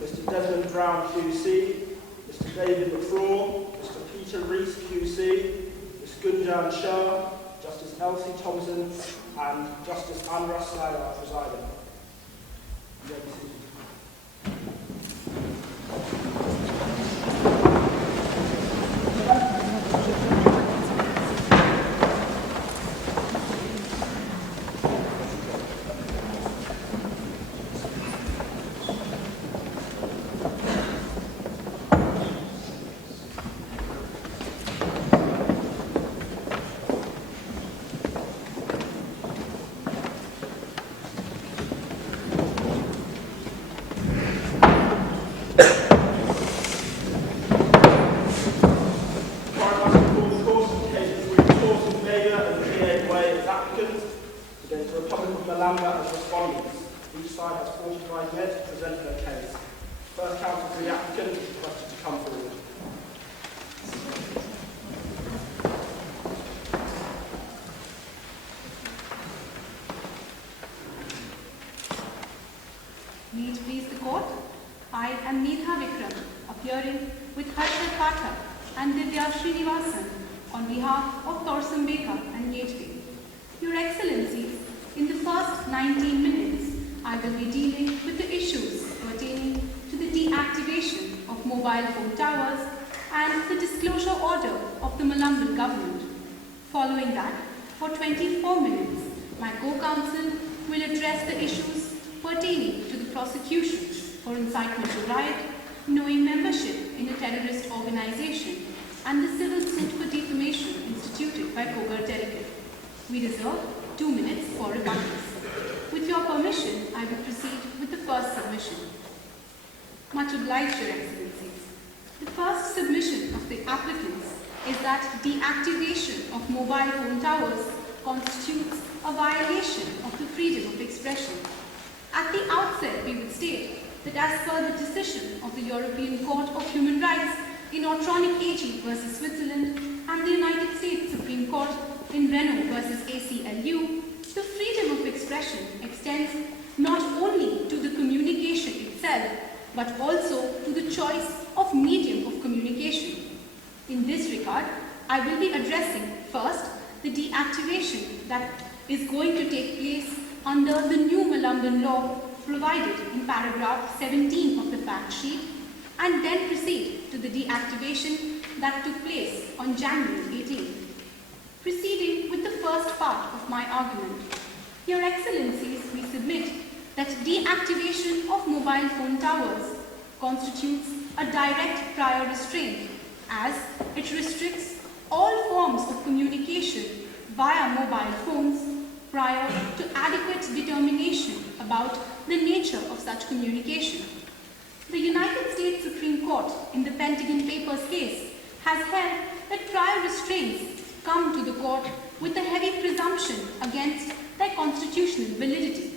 Mr. Desmond Brown QC, Mr. David McFraw, Mr. Peter Rees QC, Ms. Gunjan Shah, Justice Elsie Thompson, and Justice Amra Saira presiding. You may be seated. Your Excellencies, in the first 19 minutes, I will be dealing with the issues pertaining to the deactivation of mobile phone towers and the disclosure order of the Malambal government. Following that, for 24 minutes, my co-counsel will address the issues pertaining to the prosecutions for incitement to riot, knowing membership in a terrorist organization, and the civil suit for defamation instituted by Kogar Delegate. We reserve 2 minutes for rebuttals. With your permission, I will proceed with the first submission. Much obliged, Your Excellencies. The first submission of the applicants is that deactivation of mobile phone towers constitutes a violation of the freedom of expression. At the outset, we would state that as per the decision of the European Court of Human Rights in Autronic AG versus Switzerland and the United States Supreme Court in Renault versus ACLU, the freedom of expression extends not only to the communication itself, but also to the choice of medium of communication. In this regard, I will be addressing first the deactivation that is going to take place under the new Malambal law provided in paragraph 17 of the fact sheet, and then proceed to the deactivation that took place on January 18. Proceeding with the first part of my argument, Your Excellencies, we submit that deactivation of mobile phone towers constitutes a direct prior restraint, as it restricts all forms of communication via mobile phones prior to adequate determination about the nature of such communication. The United States Supreme Court in the Pentagon Papers case has held that prior restraints come to the court with a heavy presumption against their constitutional validity.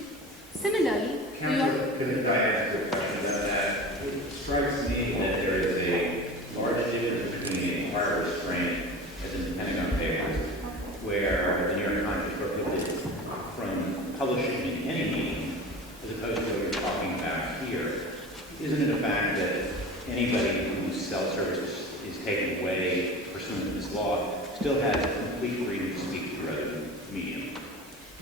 Similarly, could I ask a question about that? It strikes me that there is a large difference between a prior restraint, as in the Pentagon Papers, where the New York Times is prohibited from publishing in any medium, as opposed to what you're talking about here. Isn't it a fact that anybody whose cell service is taken away pursuant to this law still has complete freedom to speak through other medium?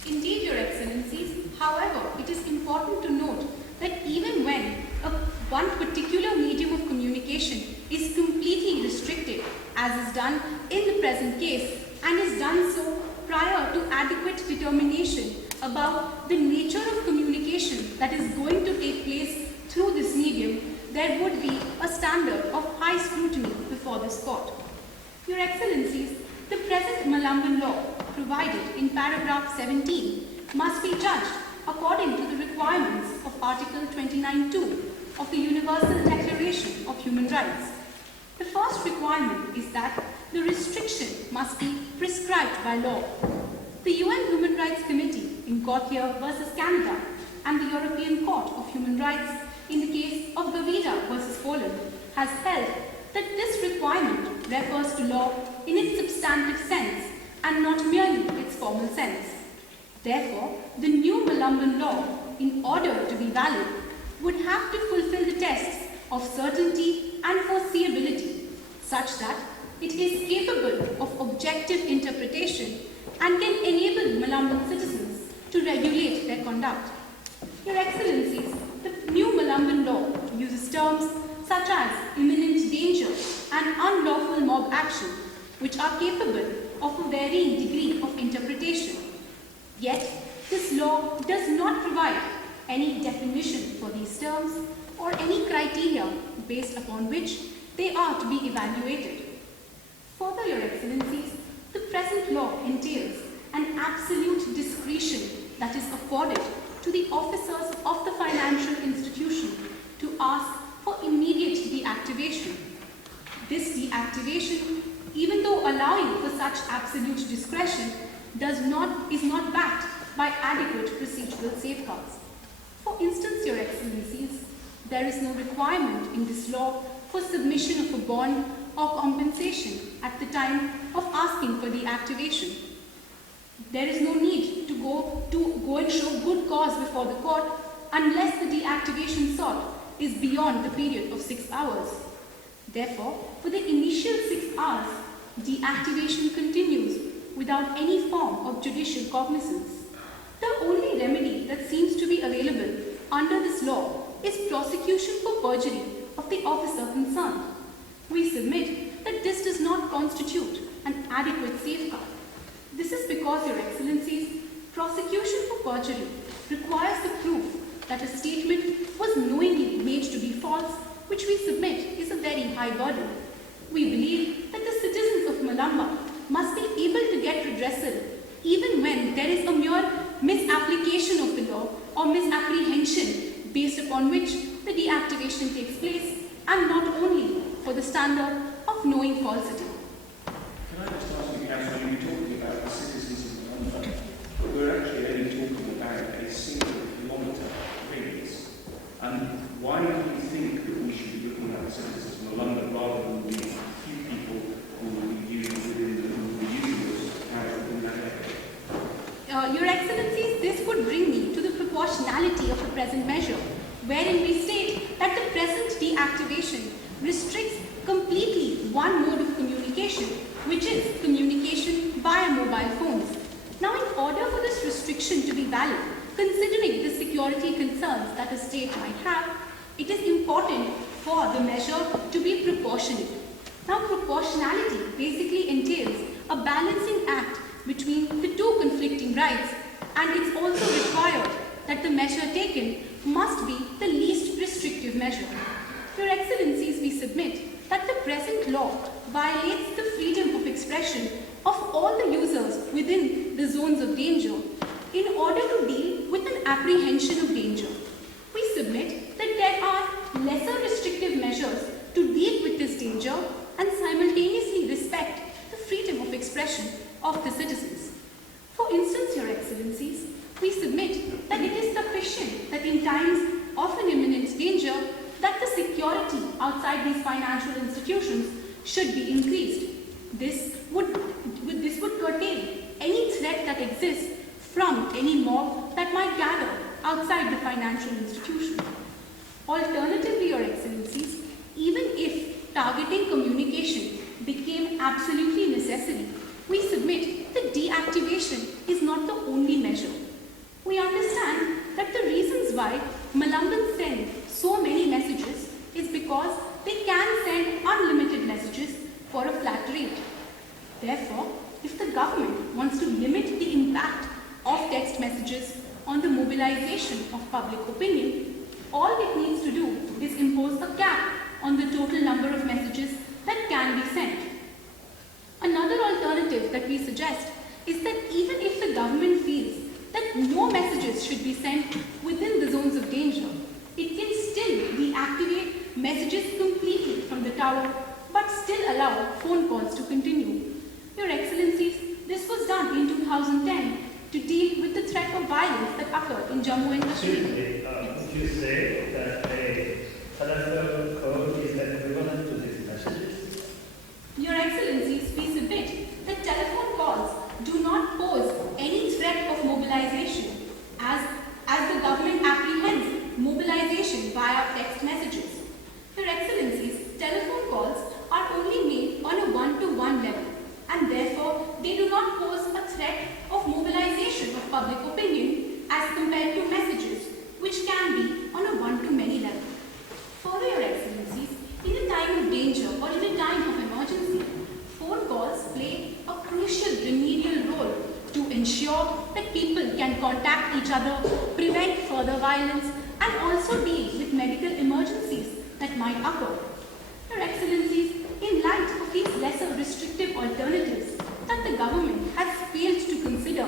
Indeed, Your Excellencies. However, it is important to note that even when one particular medium of communication is completely restricted, as is done in the present case, and is done so prior to adequate determination about the nature of communication that is going to take place through this medium, there would be a standard of high scrutiny before this court. Your Excellencies, the present Malambal law, provided in paragraph 17, must be judged according to the requirements of Article 29(2) of the Universal Declaration of Human Rights. The first requirement is that the restriction must be prescribed by law. The UN Human Rights Committee in Gautier versus Canada and the European Court of Human Rights in the case of Gavida versus Poland has held that this requirement refers to law in its substantive sense and not merely its formal sense. Therefore, the new Malambal law, in order to be valid, would have to fulfill the tests of certainty and foreseeability, such that it is capable of objective interpretation and can enable Melamban citizens to regulate their conduct. Your Excellencies, the new Melamban law uses terms such as imminent danger and unlawful mob action, which are capable of a varying degree of interpretation. Yet, this law does not provide any definition for these terms or any criteria based upon which they are to be evaluated. Further, Your Excellencies, the present law entails an absolute discretion that is afforded to the officers of the financial institution to ask for immediate deactivation. This deactivation, even though allowing for such absolute discretion, is not backed by adequate procedural safeguards. For instance, Your Excellencies, there is no requirement in this law for submission of a bond or compensation at the time of asking for deactivation. There is no need to go and show good cause before the court unless the deactivation sought is beyond the period of 6 hours. Therefore, for the initial 6 hours, deactivation continues without any form of judicial cognizance. The only remedy that seems to be available under this law is prosecution for perjury of the officer concerned. We submit that this does not constitute an adequate safeguard. This is because, Your Excellencies, prosecution for perjury requires the proof that a statement was knowingly made to be false, which we submit is a very high burden. We believe that the citizens of Melamban must be able to get redressal even when there is a mere misapplication of the law or misapprehension based upon which the deactivation takes place, and not only for the standard of knowing falsity. Can I just ask you, Councillor, you were talking about the citizens of Melamban, but we're actually only talking about a single kilometre radius. And why do you think that we should be looking at the citizens of Melamban rather than the few people who will be using those powers within that area? Your Excellencies, this would bring me to the proportionality of the present measure, wherein we state that the present deactivation restricts completely one mode of communication, which is communication via mobile phones. Now, in order for this restriction to be valid, considering the security concerns that a state might have, it is important for the measure to be proportionate. Now, proportionality basically entails a balancing act between the two conflicting rights, and it's also required that the measure taken must be the least restrictive measure. Your Excellencies, we submit that the present law violates the freedom of expression of all the users within the zones of danger in order to deal with an apprehension of danger. We submit that there are lesser restrictive measures to deal with this danger and simultaneously respect the freedom of expression of the citizens. For instance, Your Excellencies, we submit that it is sufficient that in times of an imminent danger that the security outside these financial institutions should be increased. This would curtail any threat that exists from any mob that might gather outside the financial institution. Alternatively, Your Excellencies, even if targeting communication became absolutely necessary, we submit that deactivation is not the only measure. We understand that the reasons why Melamban send so many messages is because they can send unlimited messages for a flat rate. Therefore, if the government wants to limit the impact of text messages on the mobilization of public opinion, all it needs to do is impose a cap on the total number of messages that can be sent. Another alternative that we suggest is that even if the government feels that no messages should be sent within the zones of danger, it can still deactivate messages completely from the tower, but still allow phone calls to continue. Your Excellencies, this was done in 2010 to deal with the threat of violence that occurred in Jammu and Kashmir. Would you say that a telephone code is equivalent to these messages? Your Excellencies, we submit that telephone calls do not pose any threat of mobilization as the government apprehends mobilization contact each other, prevent further violence, and also deal with medical emergencies that might occur. Your Excellencies, in light of these lesser restrictive alternatives that the government has failed to consider,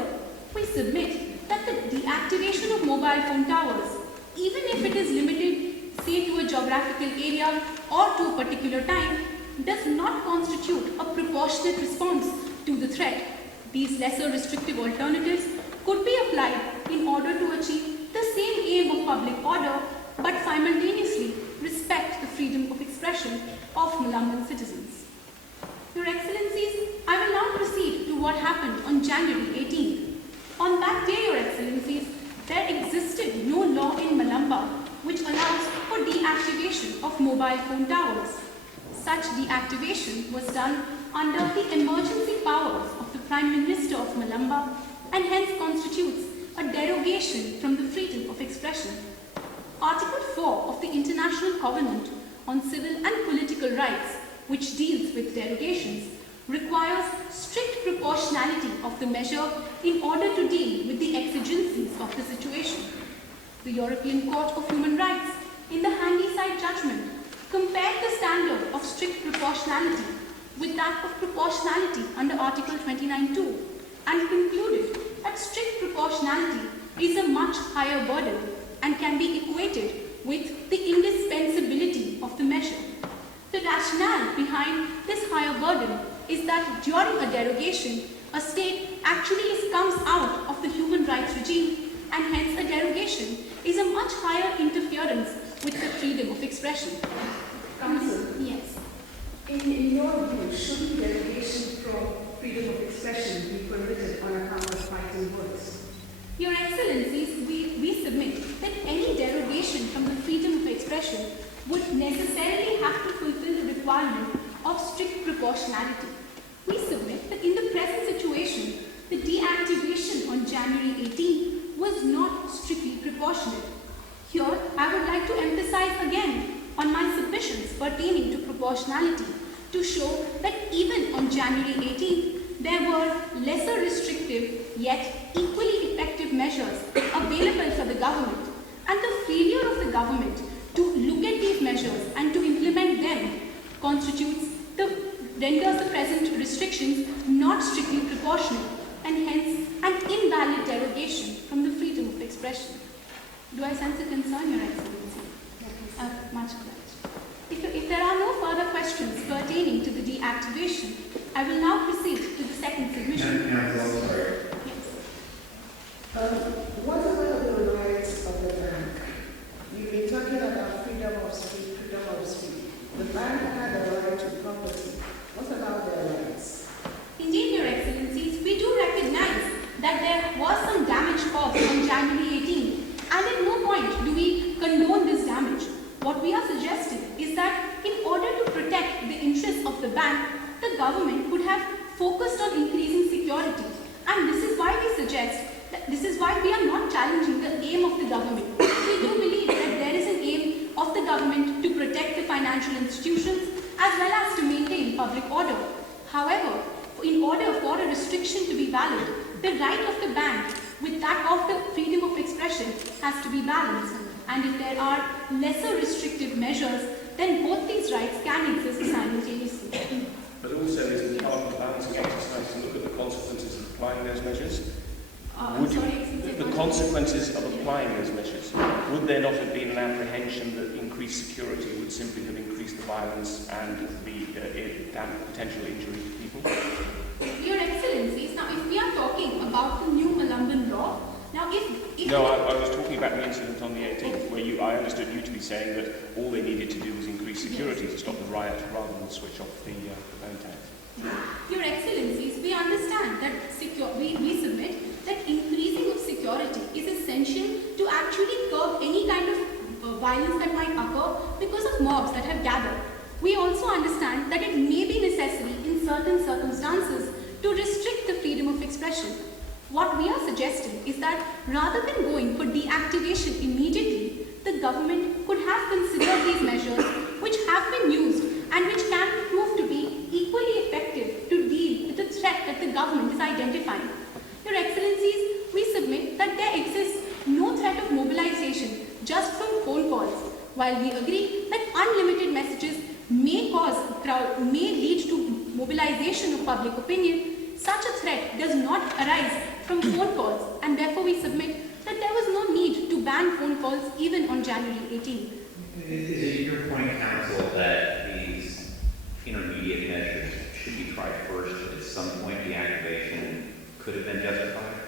we submit that the deactivation of mobile phone towers, even if it is limited, say, to a geographical area or to a particular time, does not constitute a proportionate response to the threat. These lesser restrictive alternatives could be applied in order to achieve the same aim of public order, but simultaneously respect the freedom of expression of Malamban citizens. Your Excellencies, I will now proceed to what happened on January 18th. On that day, Your Excellencies, there existed no law in Malamba which allows for deactivation of mobile phone towers. Such deactivation was done under the emergency powers of the Prime Minister of Malamba and hence constitutes a derogation from the freedom of expression. Article 4 of the International Covenant on Civil and Political Rights, which deals with derogations, requires strict proportionality of the measure in order to deal with the exigencies of the situation. The European Court of Human Rights, in the Handyside judgment, compared the standard of strict proportionality with that of proportionality under Article 29(2) and concluded that strict proportionality is a much higher burden and can be equated with the indispensability of the measure. The rationale behind this higher burden is that during a derogation, a state actually comes out of the human rights regime, and hence a derogation is a much higher interference with the freedom of expression. Counsel, Yes. in your view, shouldn't derogation from freedom of expression be permitted on account of fighting words? Your Excellencies, we submit that any derogation from the freedom of expression would necessarily have to fulfill the requirement of strict proportionality. We submit that in the present situation, the deactivation on January 18 was not strictly proportionate. Here, I would like to emphasize again on my submissions pertaining to proportionality to show that even on January 18th, there were lesser restrictive yet equally effective measures available for the government, and the failure of the government to look at these measures and to implement them renders the present restrictions not strictly proportionate and hence an invalid derogation from the freedom of expression. Do I sense a concern, Your Excellency? Much obliged. If there are no further questions pertaining to the deactivation, I will now proceed to the second submission. What about the rights of the bank? You've been talking about freedom of speech, freedom of speech. The bank had a right to property. What about their rights? Indeed, Your Excellencies, we do recognize that there was some damage caused on January 18, and at no point do we condone this damage. What we are suggesting is that in order to protect the interests of the bank, the government could have focused on increasing security. And this is why we suggest that this is why we are not challenging the aim of the government. We do believe that there is an aim of the government to protect the financial institutions as well as to maintain public order. However, in order for a restriction to be valid, the right of the bank with that of the freedom of expression has to be balanced. And if there are lesser restrictive measures, then both these rights can exist simultaneously. But also, isn't part of the balancing exercise to look at the consequences of applying those measures? The consequences of applying those measures, would there not have been an apprehension that increased security would simply have increased the violence and the potential injury to people? Your Excellencies, now if we are talking about the new Malamban law, now if No, I was talking about the incident on the 18th, where I understood you to be saying that all they needed to do was increase security to stop the riot rather than switch off the phone tags. Your Excellencies, we understand that we submit that increasing of security is essential to actually curb any kind of violence that might occur because of mobs that have gathered. We also understand that it may be necessary in certain circumstances to restrict the freedom of expression. What we are suggesting is that rather than going for deactivation immediately, the government could have considered these measures which have been used and which can prove to be equally effective to deal with the threat that the government is identifying. Your Excellencies, we submit that there just from phone calls. While we agree that unlimited messages may lead to mobilization of public opinion, such a threat does not arise from phone calls, and therefore we submit that there was no need to ban phone calls even on January 18. Is it your point, counsel, that these intermediate measures should be tried first, but at some point deactivation could have been justified?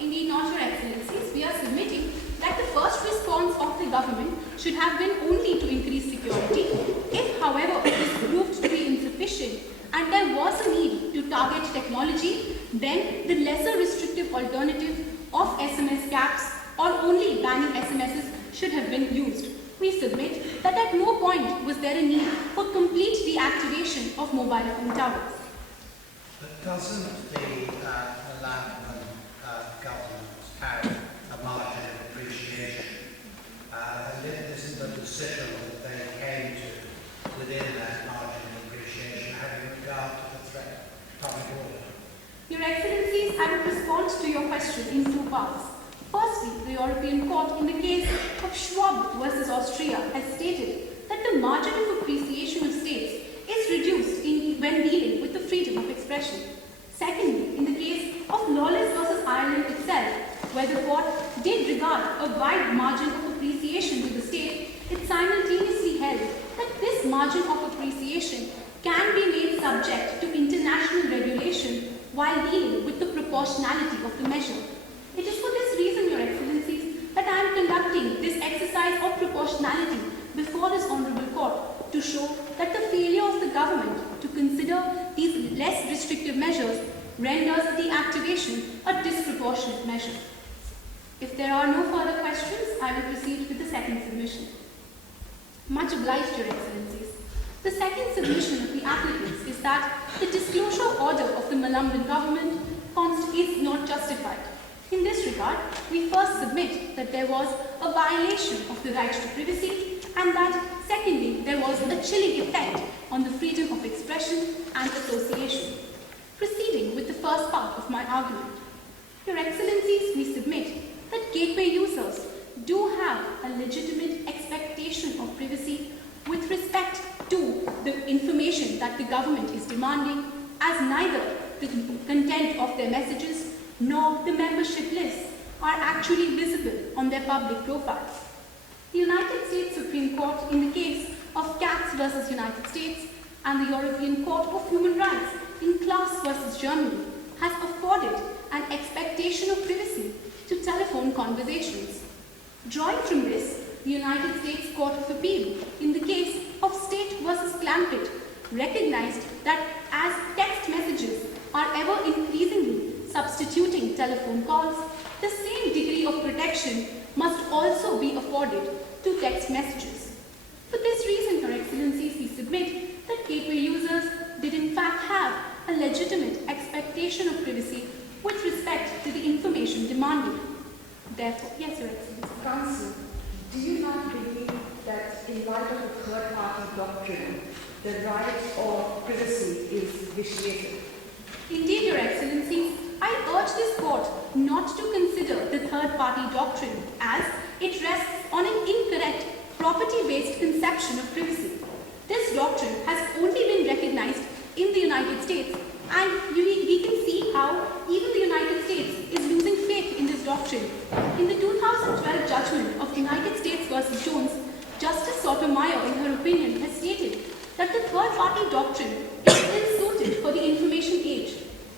Indeed not, Your Excellencies. We are submitting that the first response of the government should have been only to increase security. If, however, it is proved to be insufficient and there was a need to target technology, then the lesser restrictive alternative of SMS caps or only banning SMSs should have been used. We submit that at no point was there a need for complete deactivation of mobile phone towers. But doesn't the Aladdin government have a margin of appreciation? And this is the decision that they came to within that margin of appreciation, having regard to the threat to public order. Your Excellencies, I will respond to your question in two parts. Firstly, the European Court in the case of Schwab versus Austria has stated that the margin of appreciation of states is reduced when dealing with the freedom of expression. Secondly, in the case of Lawless versus Ireland itself, where the court did regard a wide margin of appreciation to the state, it simultaneously held that this margin of appreciation can be made subject to international regulation while dealing with the proportionality of the measure. It is for this reason, Your Excellencies, that I am conducting this exercise of proportionality before this Honourable Court to show that the failure of the government to consider these less restrictive measures renders the activation a disproportionate measure. If there are no further questions, I will proceed with the second submission. Much obliged, Your Excellencies. The second submission of the applicants is that the disclosure order of the Malumban government is not justified. In this regard, we first submit that there was a violation of the right to privacy and that, secondly, there was a chilling effect on the freedom of expression and association. Proceeding with the first part of my argument, Your Excellencies, we submit that gateway users do have a legitimate expectation of privacy with respect to the information that the government is demanding, as neither the content of their messages nor the membership lists are actually visible on their public profiles. The United States Supreme Court in the case of Katz versus United States and the European Court of Human Rights in Klaas versus Germany has afforded an expectation of privacy to telephone conversations. Drawing from this, the United States Court of Appeal in the case of State versus Clampett recognized that as text messages are ever increasingly substituting telephone calls, the same degree of protection must also be afforded to text messages. For this reason, Your Excellencies, we submit that gateway users did in fact have a legitimate expectation of privacy with respect to the information demanded. Therefore, yes, Your Excellency. Counsel, do you not believe that in light of the third-party doctrine, the right of privacy is vitiated? Indeed, Your Excellencies, I urge this court not to consider the third-party doctrine as it rests on an incorrect, property-based conception of privacy. This doctrine has only been recognized in the United States, and we can see how even the United States is losing faith in this doctrine. In the 2012 judgment of United States versus Jones, Justice Sotomayor, in her opinion, has stated that the third-party doctrine is ill-suited for the information age.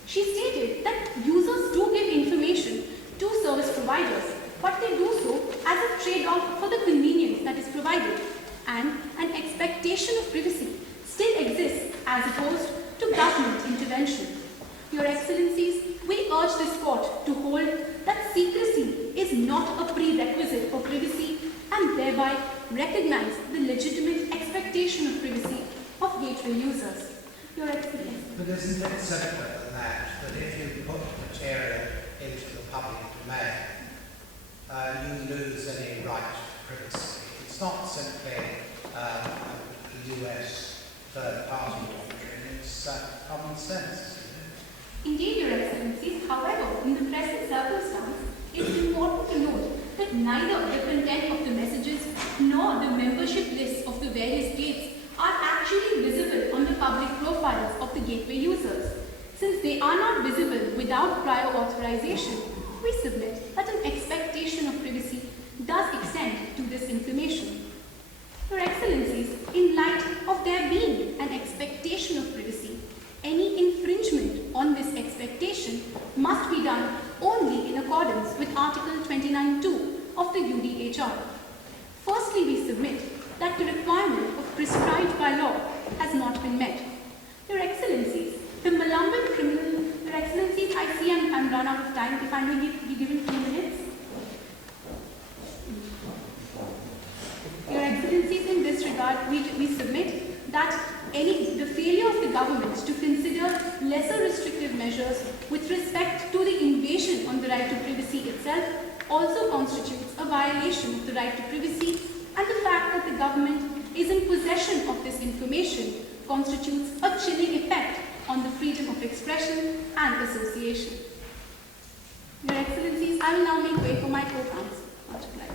She stated that users do give information to service providers, but they do so as a trade-off for the convenience that is provided, and an expectation of privacy still exists as opposed to government intervention. Your Excellencies, we urge this court to hold that secrecy is not a prerequisite for privacy and thereby recognize the legitimate expectation of privacy of gateway users. Your Excellency. But isn't it simpler than that if you put material into the public domain, you lose any right to privacy? It's not simply the US third-party doctrine, it's common sense. Indeed, Your Excellencies, however, in the present circumstance, it's important to note that neither the content of the messages nor the membership lists of the various gates are actually visible on the public profiles of the gateway users. Since they are not visible without prior authorization, we submit that an expectation of privacy does extend to this information. Your Excellencies, in light of there being an expectation of privacy, any infringement on this expectation must be done only in accordance with Article 29(2) of the UDHR. Firstly, we submit that the requirement of prescribed by law has not been met. Your Excellencies, the Malamban criminal, Your Excellencies, I see I'm run out of time. If I may be given 2 minutes. Your Excellencies, in this regard, we submit that the failure of the government to consider lesser restrictive measures with respect to the invasion on the right to privacy itself also constitutes a violation of the right to privacy, and the fact that the government is in possession of this information constitutes a chilling effect on the freedom of expression and association. Your Excellencies, I will now make way for my co-counsel. Much obliged.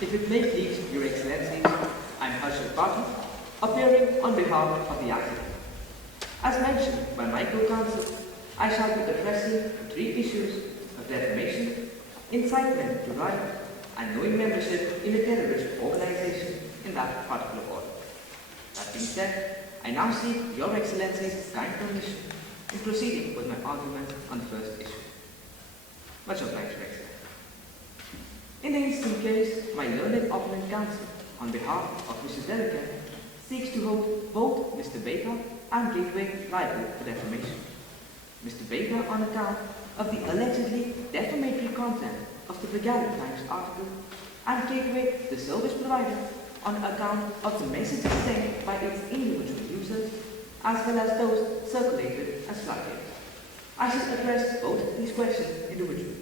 If it may please Your Excellencies, I am Harshad Patil, appearing on behalf of the applicant. As mentioned by my co-counsel, I shall be addressing 3 issues of defamation, incitement to riot, and knowing membership in a terrorist organization in that particular order. That being said, I now seek Your Excellencies' kind permission in proceeding with my argument on the first issue. Much obliged, Your Excellency. In the instant case, my learned opponent counsel, on behalf of Mr. Delicate, seeks to hold both Mr. Baker and Gateway liable for defamation. Mr. Baker on account of the allegedly defamatory content of the Brigadier Times article, and Gateway, the service provider, on account of the messages sent by its individual users, as well as those circulated as flyers. I shall address both these questions individually.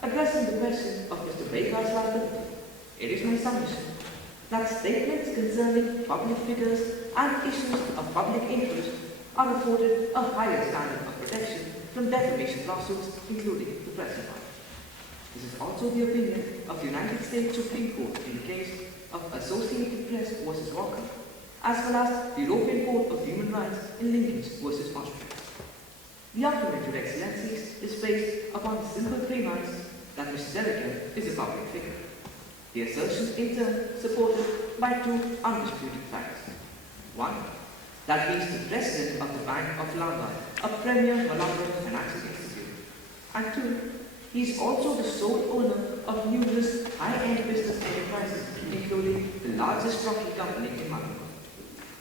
Addressing the question of Mr. Baker's liability, it is my submission that statements concerning public figures and issues of public interest are afforded a higher standard of protection from defamation lawsuits, including the present one. This is also the opinion of the United States Supreme Court in the case of Associated Press v. Walker, as well as the European Court of Human Rights in Lincoln v. Austria. The argument, Your Excellencies, is based upon the simple premise that Mr. Delicate is a public figure. The assertion in turn supported by 2 undisputed facts. 1, that he is the president of the Bank of London, a premier Malamban financial institute. And 2, he is also the sole owner of numerous high-end business enterprises, including the largest trucking company in Malamban.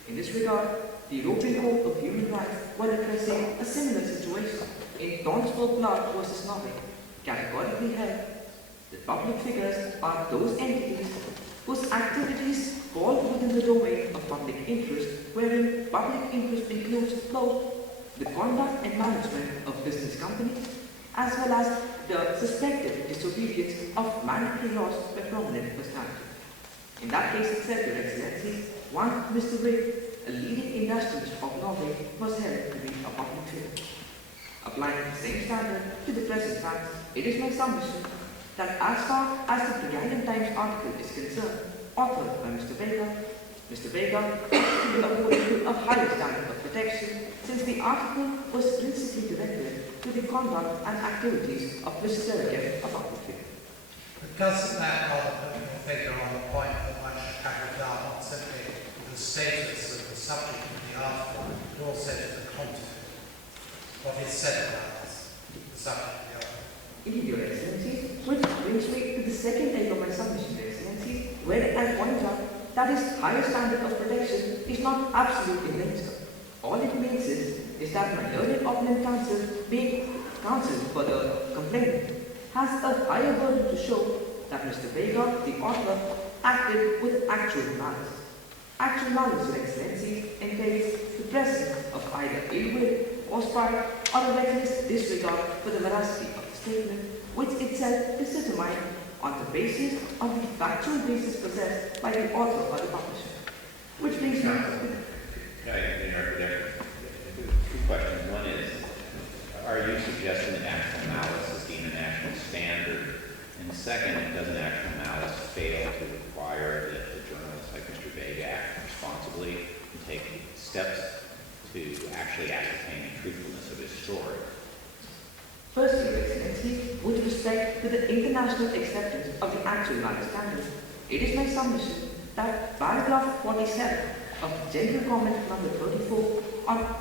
In this regard, the European Court of Human Rights, while addressing a similar situation in Tonsberg Blood v. Norway, categorically held that public figures are those entities whose activities fall within the domain of public interest, wherein public interest includes both the conduct and management of business companies, as well as the suspected disobedience of mandatory laws by prominent personalities. In that case itself, Your Excellency, one Mr. Wick, a leading industrialist of Norway, was held to be a public figure. Applying the same standard to the present facts, it is my submission that as far as the Brigadier Times article is concerned, authored by Mr. Baker is to be afforded a higher standard of protection, since the article was principally directed to the conduct and activities of Mr. Delegate, a public figure. Because that article figure on the point that one should have regard not simply to the status of the subject of the article, but also to the content, what is said about this, the subject of the article. Indeed, Your Excellency, which brings me to the second leg of my submission, Your Excellency, where I point out that his higher standard of protection is not absolute in nature. All it means is that my learned opponent counsel, being counsel for the complainant, has a higher burden to show that Mr. Baker, the author, acted with actual malice. Actual malice, Your Excellency, entails the presence of either ill will false pride or a reckless disregard for the veracity of the statement, which itself is determined on the basis of the factual basis possessed by the author or the publisher. Which brings me There two questions. One is, are you suggesting that actual malice is the international standard? And second, doesn't actual malice fail to require that the journalists like Mr. Vega act responsibly and take steps to actually ascertain the truthfulness of his story? Firstly, Your Excellency, with respect to the international acceptance of the actual malice standard, it is my submission that paragraph 47 of General Comment number 34 on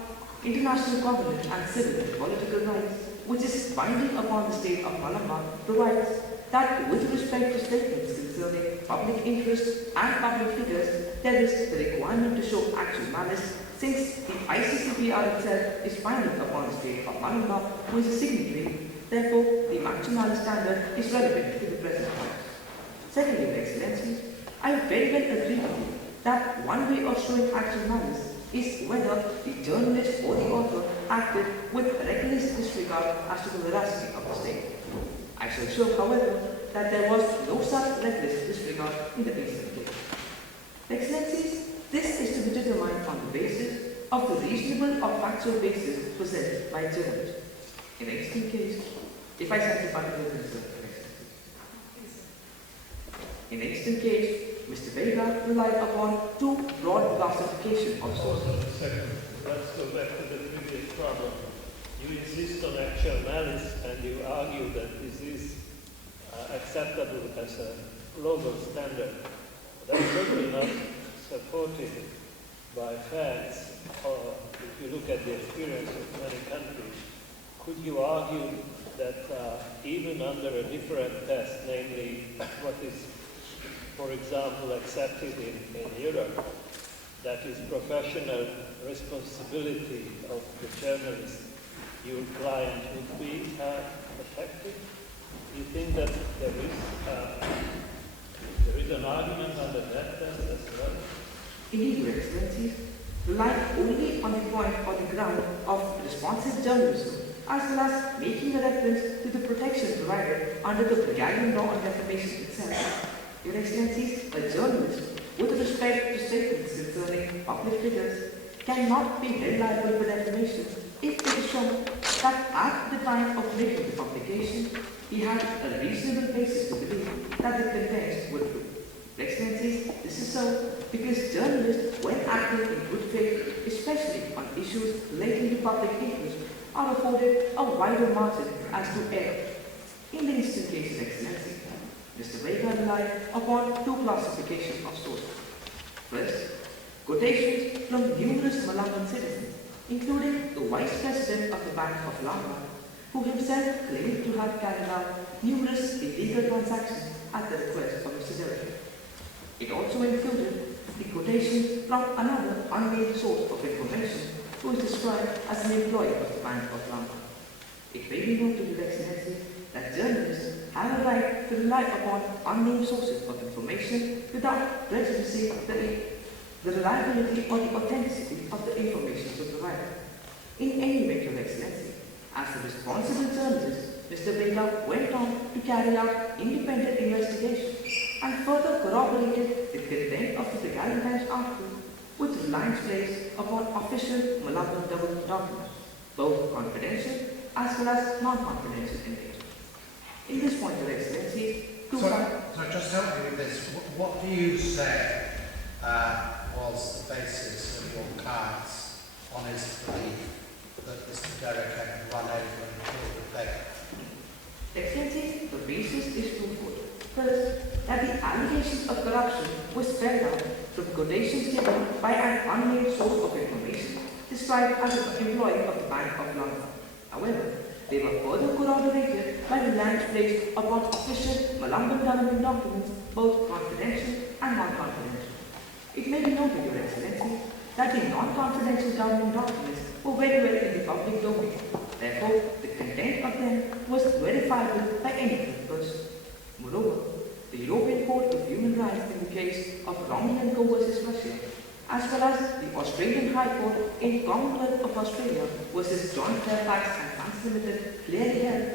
international governance and civil and political rights, which is binding upon the state of Malabar, provides that with respect to statements concerning public interest and public figures, there is the requirement to show actual malice, since the ICCPR itself is binding upon the state of Malabar, who is a signatory. Therefore, the actual malice standard is relevant to the present times. Secondly, Your Excellency, I very well agree with you that one way of showing actual malice is whether the journalist or the author acted with reckless disregard as to the veracity of the statement. I shall show, however, that there was no such reckless disregard in the recent case. Excellencies, this is to be determined on the basis of the reasonable or factual basis presented by a journalist. In the extreme case, if I cite the particular concern, in the extreme case, Mr. Vega relied upon two broad classifications of sources. Let's go back to the previous problem. You insist on actual malice and you argue that this is acceptable as a global standard. That's certainly not supported by facts, or if you look at the experience of many countries. Could you argue that even under a different test, namely what is, for example, accepted in Europe, that is professional responsibility of the journalist, your client would be affected? Do you think that there is an argument under that test as well? Indeed, Your Excellencies, relying only on the point or the ground of responsive journalism, as well as making a reference to the protection provided under the Bulgarian law on defamation itself. Your Excellencies, a journalist, with respect to statements concerning public figures, cannot be held liable for defamation if it is shown that at the time of making the publication, he had a reasonable basis to believe that the contents were true. Your Excellencies, this is so because journalists, when acting in good faith, especially on issues relating to public interest, are afforded a wider margin as to error. In the instant case, Your Excellency, Mr. Vega relied upon two classifications of sources. First, quotations from numerous Malaban citizens, including the Vice President of the Bank of Lama, who himself claimed to have carried out numerous illegal transactions at the request of Mr. Derek. It also included the quotations from another unnamed source of information who is described as an employee of the Bank of Lama. It may be noted, Your Excellency, that journalists have a right to rely upon unnamed sources of information without prejudicing the reliability or the authenticity of the information provided. In any event, Your Excellency, as a responsible journalist, Mr. Vega went on to carry out independent investigation and further corroborated the content of the Bulgarian Times article with reliance placed upon official Malaban documents, both confidential as well as non-confidential in nature. In this point, Your Excellency, so just help me with this. What do you say was the basis of your client's honest belief that Mr. Derek had run over and killed the beggar? Excellency, the basis is twofold. First, that the allegations of corruption were spread out from quotations given by an unnamed source of information described as an employee of the Bank of London. However, they were further corroborated by reliance placed upon official Malaban government documents, both confidential and non-confidential. It may be noted, Your Excellency, that the non-confidential government documents were very well in the public domain. Therefore, the content of them was verifiable by any third person. Moreover, the European Court of Human Rights in the case of Romanenko versus Russia, as well as the Australian High Court in Commonwealth of Australia versus John Fairfax and Sons Limited clearly held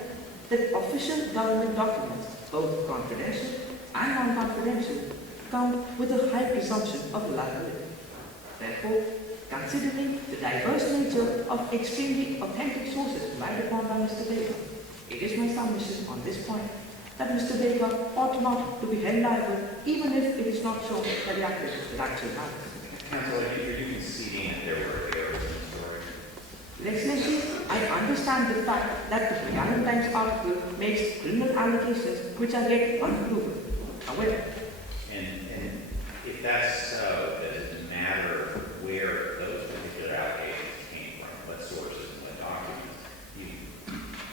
that official government documents, both confidential and non-confidential, come with a high presumption of reliability. Therefore, considering the diverse nature of extremely authentic sources relied upon by Mr. Baker, it is my submission on this point that Mr. Baker ought not to be held liable even if it is not shown that the actor is actually liable. Counsel, are you conceding that there were errors in the story? Your Excellency, I understand the fact that the Buchanan Times article makes criminal allegations which are yet unproven. However, And if that's so, does it matter where those particular allegations came from, what sources and what documents?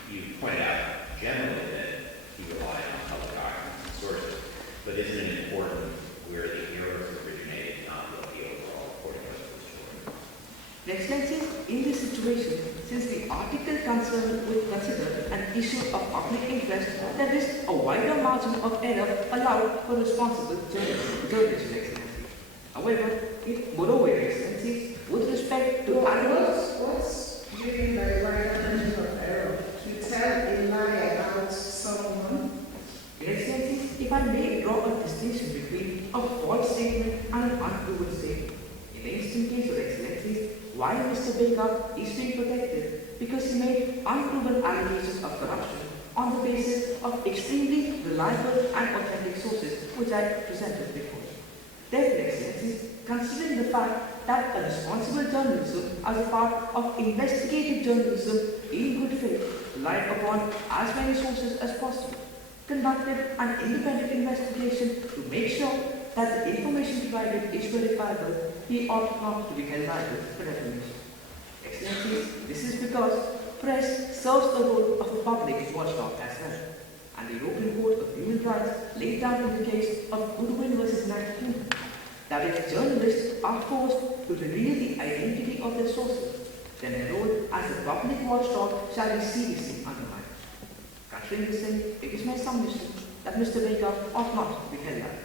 You pointed out generally that he relied on public documents and sources, but isn't it important where the errors originated, not what the overall reporting was of the story? Your Excellency, in this situation, since the article would consider an issue of public interest, there is a wider margin of error allowed for responsible journalism, Your Excellency. However, moreover, Your Excellency, with respect to What's meaning by wider margin of error? To tell a lie about someone? Your Excellency, if I may draw a distinction between a false statement and an unproven statement. In the instant case, Your Excellency, why Mr. Baker is being protected? Because he made unproven allegations of corruption on the basis of extremely reliable and authentic sources which I presented before. Therefore, Excellency, considering the fact that a responsible journalism as a part of investigative journalism in good faith relied upon as many sources as possible, conducted an independent investigation to make sure that the information provided is verifiable, he ought not to be held liable for defamation. Excellencies, this is because press serves the role of a public watchdog as well, and the European Court of Human Rights laid down in the case of Goodwin versus United Kingdom that if journalists are forced to reveal the identity of their sources, then their role as a public watchdog shall be seriously undermined. Considering this, it is my submission that Mr. Baker ought not to be held liable.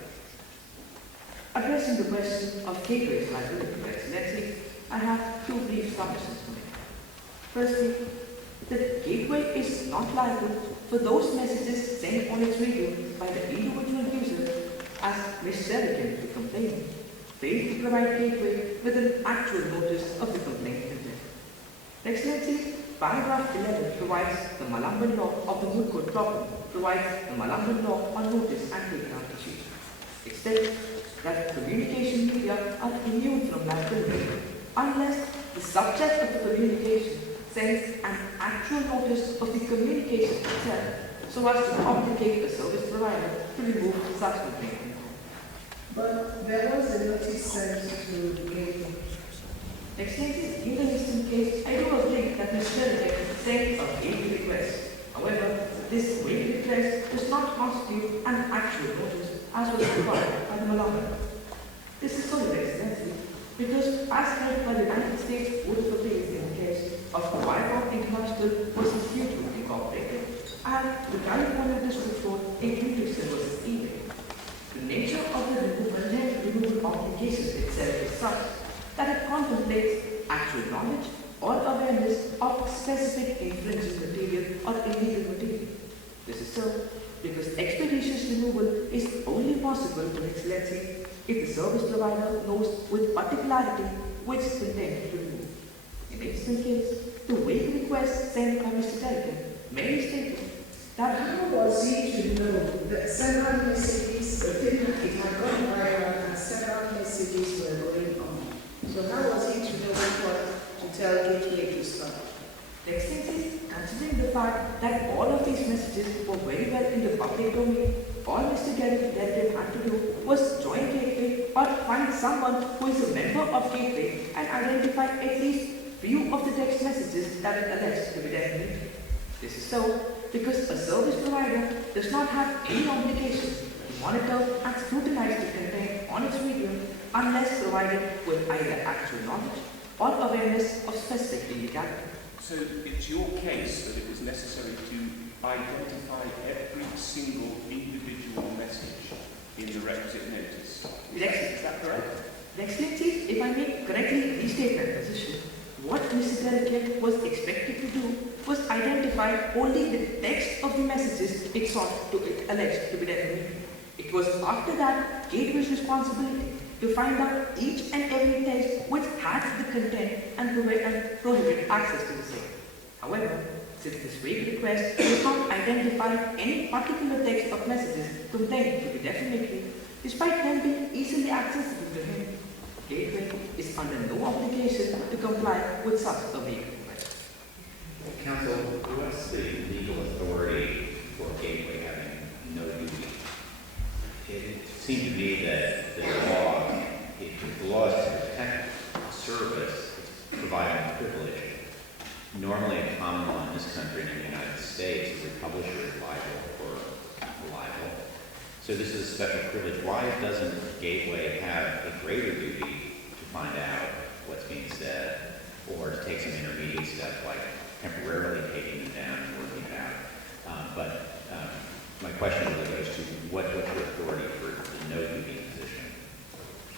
Addressing the question of gateway's liability, Your Excellency, I have two brief submissions to make. Firstly, the gateway is not liable for those messages sent on its radio by the individual user as Ms. Sheridan, the complainant, failed to provide gateway with an actual notice of the complaint intent. Your Excellency, paragraph 11 provides the Malamban law of the Moot Court problem, provides the Malamban law on notice and takedown issues. It states that communication media are immune from liability unless the subject of the communication sends an actual notice of the communication itself so as to obligate a service provider to remove such complaint. But there was a notice sent to the gateway. Excellency, in the instant case, I do agree that Ms. Sheridan sent a gateway request. However, this gateway request does not constitute an actual notice as was required by the Malamban. This is so, Your Excellency, because as held by the United States Court of Appeals in the case of Wycombe International versus YouTube Incorporated and the California District Court in Peterson versus eBay, the nature of the removal obligation itself is such that it contemplates actual knowledge or awareness of specific infringing material or illegal material. This is so because expeditious removal is only possible, Your Excellency, if the service provider knows with particularity which content to remove. In the instant case, the waiver request sent by Mr. Telekin may state that How was he to know that several messages, the thing it had gone viral and several messages were going on? So how was he to know what to tell Gateway to stop? The Excellency, considering the fact that all of these messages were very well in the public domain, all Mr. Telekin had to do was join Gateway or find someone who is a member of Gateway and identify at least few of the text messages that are alleged to be defamatory. This is so because a service provider does not have any obligation to monitor and scrutinize the content on its medium unless provided with either actual knowledge or awareness of specific illegality. So it's your case that it was necessary to identify every single individual message in the requisite notice. Is that correct? The Excellency, if I may correctly restate my position, what Mr. Delegate was expected to do was identify only the text of the messages it sought to allege to be defamated. It was after that Gateway's responsibility to find out each and every text which had the content and prohibit access to the same. However, since this vague request does not identify any particular text of messages contained to be defamatory, despite them being easily accessible to him, Gateway is under no obligation to comply with such a vague request. Counsel, what's the legal authority for Gateway having no duty? It seemed to me that the law is to protect service, it's providing a privilege. Normally, a common law in this country and in the United States is a publisher is liable for libel. So this is a special privilege. Why doesn't Gateway have a greater duty to find out what's being said, or to take some intermediate steps like temporarily taking them down and working it out? My question really goes to what's your authority for the no duty position?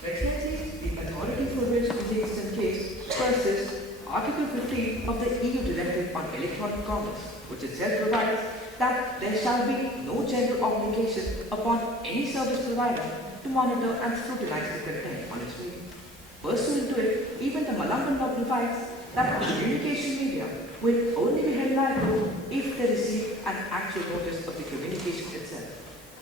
Excellency, the authority for which the instant case versus Article 15 of the EU Directive on Electronic Commerce, which itself provides that there shall be no general obligation upon any service provider to monitor and scrutinize the content on its media. Pursuant to it, even the Malamban law provides that communication media will only be held liable if they receive an actual notice of the communication itself.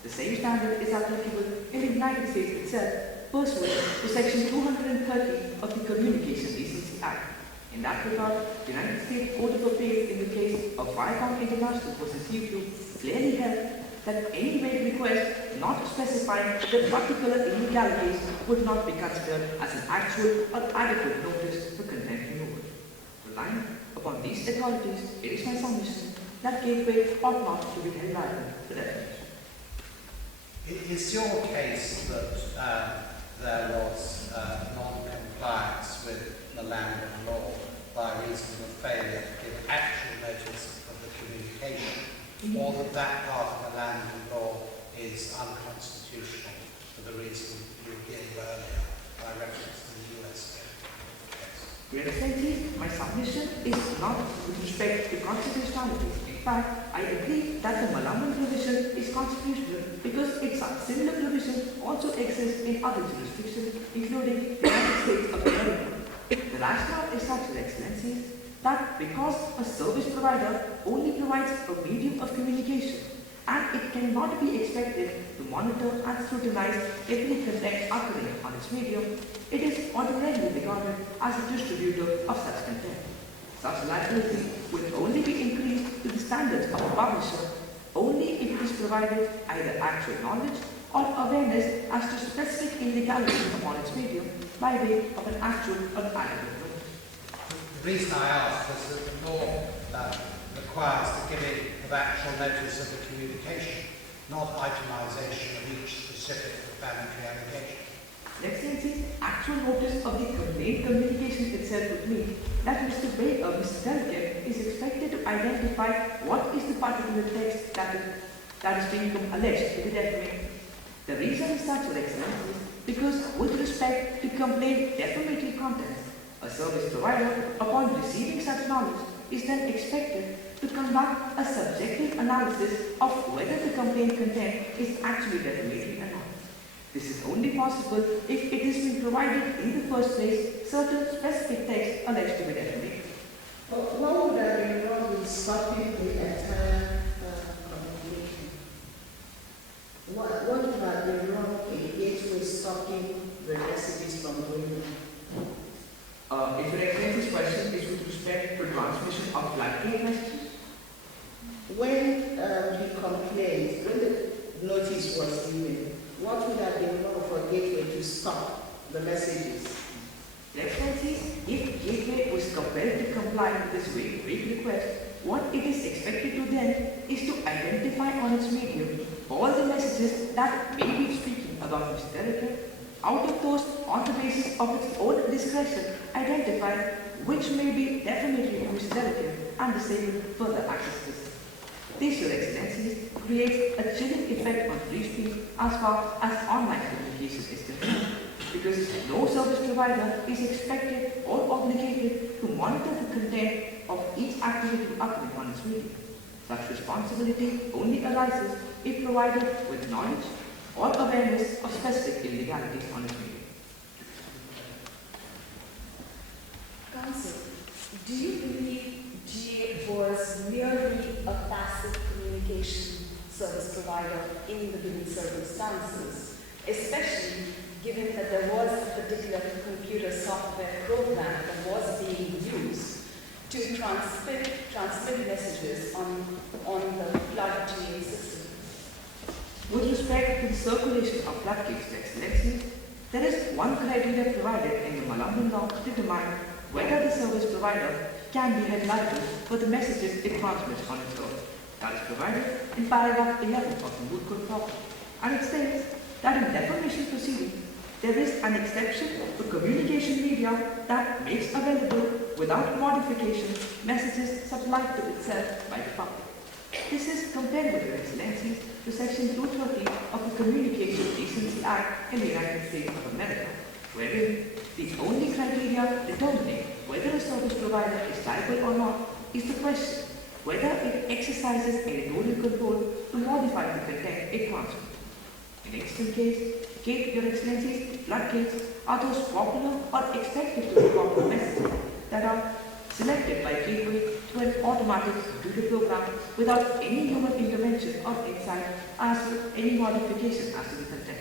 The same standard is applicable in the United States itself, pursuant to Section 230 of the Communication Decency Act. In that regard, the United States Court of Appeals in the case of Viacom International versus YouTube clearly held that any vague request not specifying the particular illegalities would not be considered as an actual or adequate notice for content removal. Relying upon these authorities, it is my submission that Gateway ought not to be held liable for defamation. Is your case that there was non-compliance with the Malamban law by reason of failure to give actual notice of the communication, or that part of the Malamban law is unconstitutional for the reason you gave earlier by reference to the US case? Your Excellency, my submission is not with respect to constitutionality. In fact, I agree that the Malamban provision is constitutional because its similar provision also exists in other jurisdictions, including the United States of America. The rationale is such, Your Excellency, that because a service provider only provides a medium of communication and it cannot be expected to monitor and scrutinize every content occurring on its medium, it is ordinarily regarded as a distributor of such content. Such liability will only be increased to the standards of a publisher only if it is provided either actual knowledge or awareness as to specific illegality upon its medium by way of an actual or adequate notice. The reason I ask is that the law requires the giving of actual notice of the communication, not itemisation of each specific defamatory allegation. Excellency, actual notice of the complaint communication itself would mean that Mr. Delegate is expected to identify what is the particular text that is being alleged to be defamatory. The reason is such, Your Excellency, because with respect to complaint defamatory contents, a service provider, upon receiving such knowledge, is then expected to conduct a subjective analysis of whether the complaint content is actually defamatory or not. This is only possible if it has been provided in the first place certain specific text alleged to be defamatory. What would have been wrong with stopping the entire communication? What would have been wrong in Gateway stopping the messages from going on? If Your Excellency's question is with respect to transmission of flat-rate messages? When he complained, when the notice was given, what would have been wrong for Gateway to stop the messages? Your Excellency, if Gateway was compelled to comply with this vague request, what it is expected to then is to identify on its medium all the messages that may be speaking about Mr. Delegate. Out of those, on the basis of its own discretion, identify which may be defamatory to Mr. Delegate and disable further access to this. This, Your Excellencies, creates a chilling effect on free speech as far as online communication is concerned. because no service provider is expected or obligated to monitor the content of each activity occurring on its medium. Such responsibility only arises if provided with knowledge or awareness of specific illegalities on its medium. Counsel, do you believe GA was merely a passive communication service provider in the given circumstances, especially given that there was a particular computer software program that was being used to transmit messages on the flood GA system? With respect to the circulation of floodgates, Excellencies, there is one criteria provided in the Malamban law to determine whether the service provider can be held liable for the messages it transmits on its own. That is provided in paragraph 11 of the Moot Code proper, and it states that in defamation proceedings, there is an exception for communication media that makes available without modification messages supplied to itself by the public. This is compared with Your Excellencies to Section 230 of the Communication Decency Act in the United States of America, wherein the only criteria determining whether a service provider is liable or not is the question whether it exercises editorial control to modify the content it transmits. In instant case, Your Excellencies, floodgates are those popular or expected to be popular messages that are selected by gateway to an automatic computer program without any human intervention or insight as to any modification as to the content.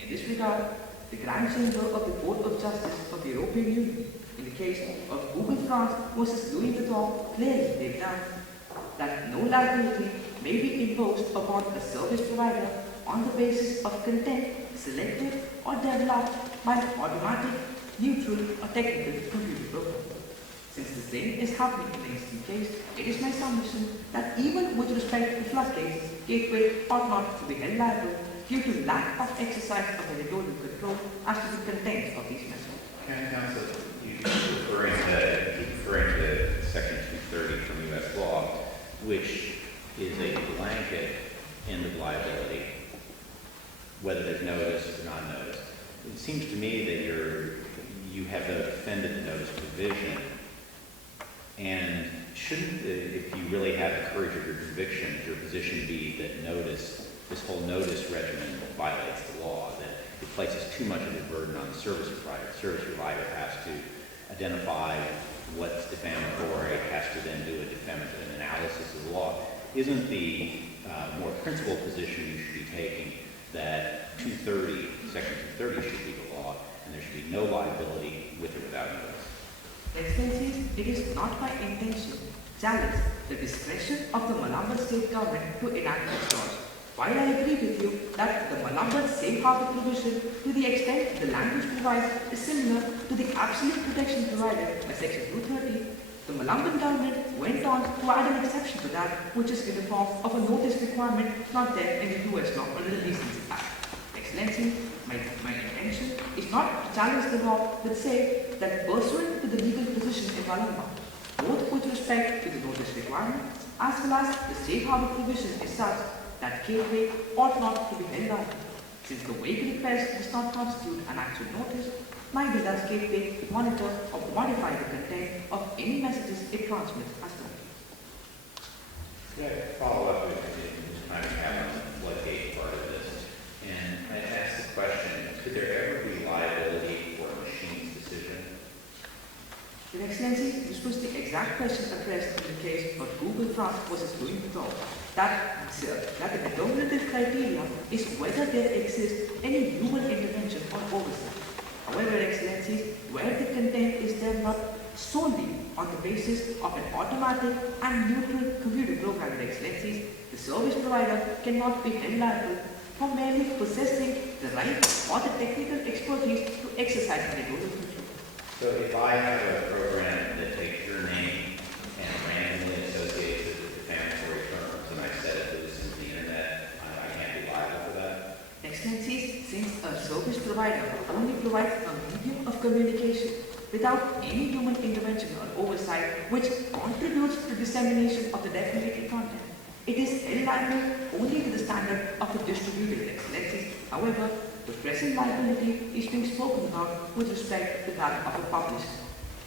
In this regard, the Grand Chamber of the Court of Justice of the European Union, in the case of Google France versus Louis Vuitton, clearly laid down that no liability may be imposed upon a service provider on the basis of content selected or developed by an automatic, neutral, or technical computer program. Since the same is happening in the instant case, it is my submission that even with respect to floodgates, gateway ought not to be held liable due to lack of exercise of editorial control as to the content of these messages. Counsel, you're referring to Section 230 from U.S. law, which is a blanket end of liability, whether there's notice or not notice. It seems to me that you have offended the notice provision, and shouldn't, if you really have the courage of your conviction, your position be that this whole notice regimen violates the law, that it places too much of a burden on the service provider. The service provider has to identify what's defamatory, has to then do an analysis of the law. Isn't the more principled position you should be taking that 230, Section 230 should be the law, and there should be no liability with or without notice? Excellencies, it is not my intention to challenge the discretion of the Malamban state government to enact these laws. While I agree with you that the Malamban safe harbor provision, to the extent the language provides, is similar to the absolute protection provided by Section 230, the Malamban government went on to add an exception to that, which is in the form of a notice requirement not there in the US law under the Decency Act. Excellency, my intention is not to challenge the law, but say that pursuant to the legal position in Malamban, both with respect to the notice requirement as well as the safe harbor provision is such that gateway ought not to be held liable. Since the waiver request does not constitute an actual notice, neither does gateway monitor or modify the content of any messages it transmits as well. Yeah, follow up with this kind of have on the floodgate part of this. And I asked the question, could there ever be liability for a machine's decision? Your Excellency, this was the exact question addressed in the case of Google France versus Louis Vuitton. That the determinative criteria is whether there exists any human intervention or oversight. However, Excellencies, where the content is developed solely on the basis of an automatic and neutral computer program, Excellencies, the service provider cannot be held liable for merely possessing the right or the technical expertise to exercise editorial control. So if I have a program that takes your name and randomly associates it with defamatory terms and I set it loose into the internet, I can't be liable for that? Excellencies, since a service provider only provides a medium of communication without any human intervention or oversight which contributes to dissemination of the defamated content, it is held liable only to the standard of the distributor, Excellencies. However, the present liability is being spoken about with respect to that of a publisher.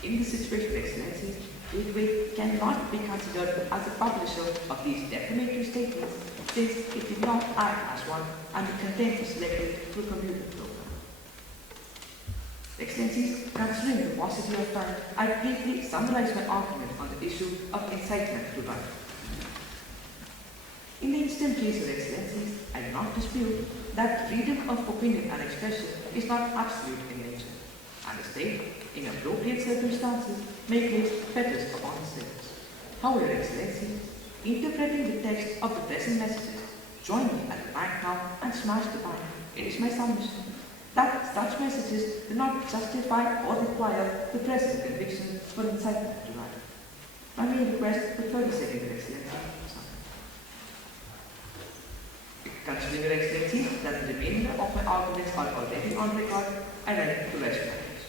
In the situation, Excellencies, Gateway cannot be considered as a publisher of these defamatory statements since it did not act as one and the content was selected through a computer program. Excellencies, considering the paucity of time, I briefly summarize my argument on the issue of incitement to riot. In the instant case of Excellencies, I do not dispute that freedom of opinion and expression is not absolute in nature, and the state, in appropriate circumstances, may place fetters upon the states. However, Excellencies, interpreting the text of the present messages, join me at the bank now and smash the bank. It is my submission that such messages do not justify or require the present conviction for incitement to riot. I may request for 30 seconds, Excellency. Considering Your Excellency that the remainder of my arguments are already on record, I read the rest of my case.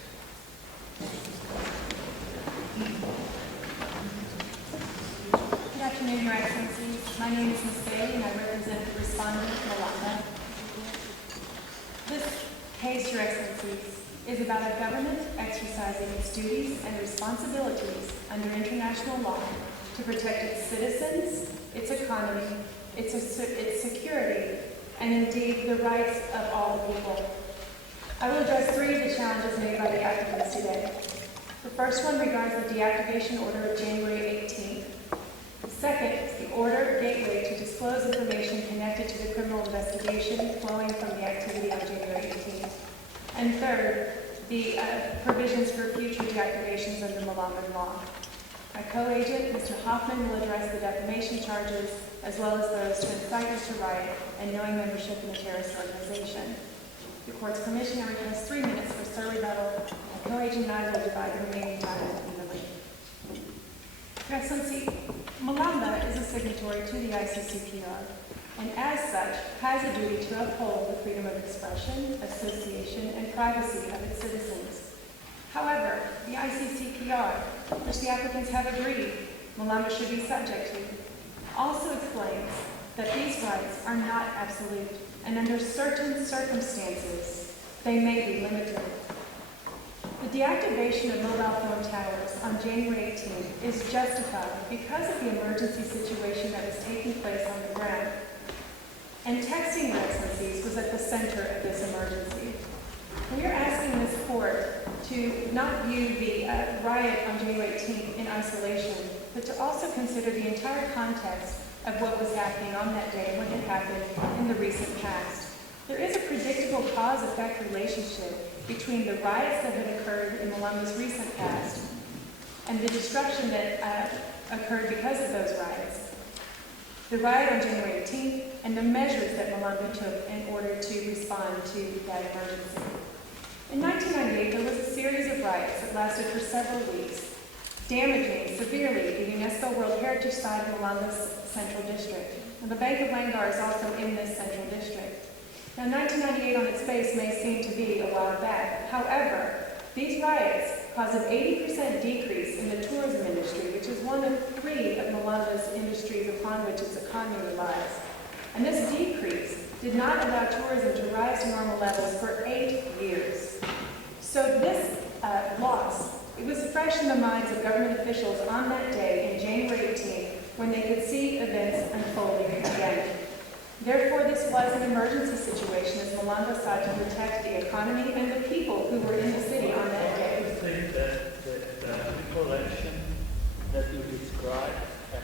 Good afternoon, Your Excellencies. My name is Ms. Bailey and I represent the respondent, Malanda. This case, Your Excellencies, is about a government exercising its duties and responsibilities under international law to protect its citizens, its economy, its security, and indeed the rights of all the people. I will address three of the challenges made by the applicants today. The first one regards the deactivation order of January 18th. The second is the order Gateway to disclose information connected to the criminal investigation flowing from the activity on January 18th. And third, the provisions for future deactivations under Malaman law. My co-agent, Mr. Hoffman, will address the defamation charges as well as those to incite to riot and knowing membership in a terrorist organization. The court's permission, I request 3 minutes for sir rebuttal. My co-agent and I will divide the remaining time evenly. Your Excellency, Malanda is a signatory to the ICCPR, and as such has a duty to uphold the freedom of expression, association, and privacy of its citizens. However, the ICCPR, which the applicants have agreed Malanda should be subject to, also explains that these rights are not absolute, and under certain circumstances, they may be limited. The deactivation of mobile phone towers on January 18th is justified because of the emergency situation that was taking place on the ground. And texting, Your Excellencies, was at the center of this emergency. We are asking this court to not view the riot on January 18th in isolation, but to also consider the entire context of what was happening on that day and what had happened in the recent past. There is a predictable cause-effect relationship between the riots that had occurred in Malanda's recent past and the destruction that occurred because of those riots. The riot on January 18th and the measures that Malanda took in order to respond to that emergency. In 1998, there was a series of riots that lasted for several weeks, damaging severely the UNESCO World Heritage Site of Malanda's Central District. And the Bank of Langar is also in this Central District. Now, 1998 on its face may seem to be a while back. However, these riots caused an 80% decrease in the tourism industry, which is one of three of Malanda's industries upon which its economy relies. And this decrease did not allow tourism to rise to normal levels for 8 years. So this loss, it was fresh in the minds of government officials on that day in January 18th when they could see events unfolding again. Therefore, this was an emergency situation as Malanda sought to protect the economy and the people who were in the city on that day. I think that the recollection that you describe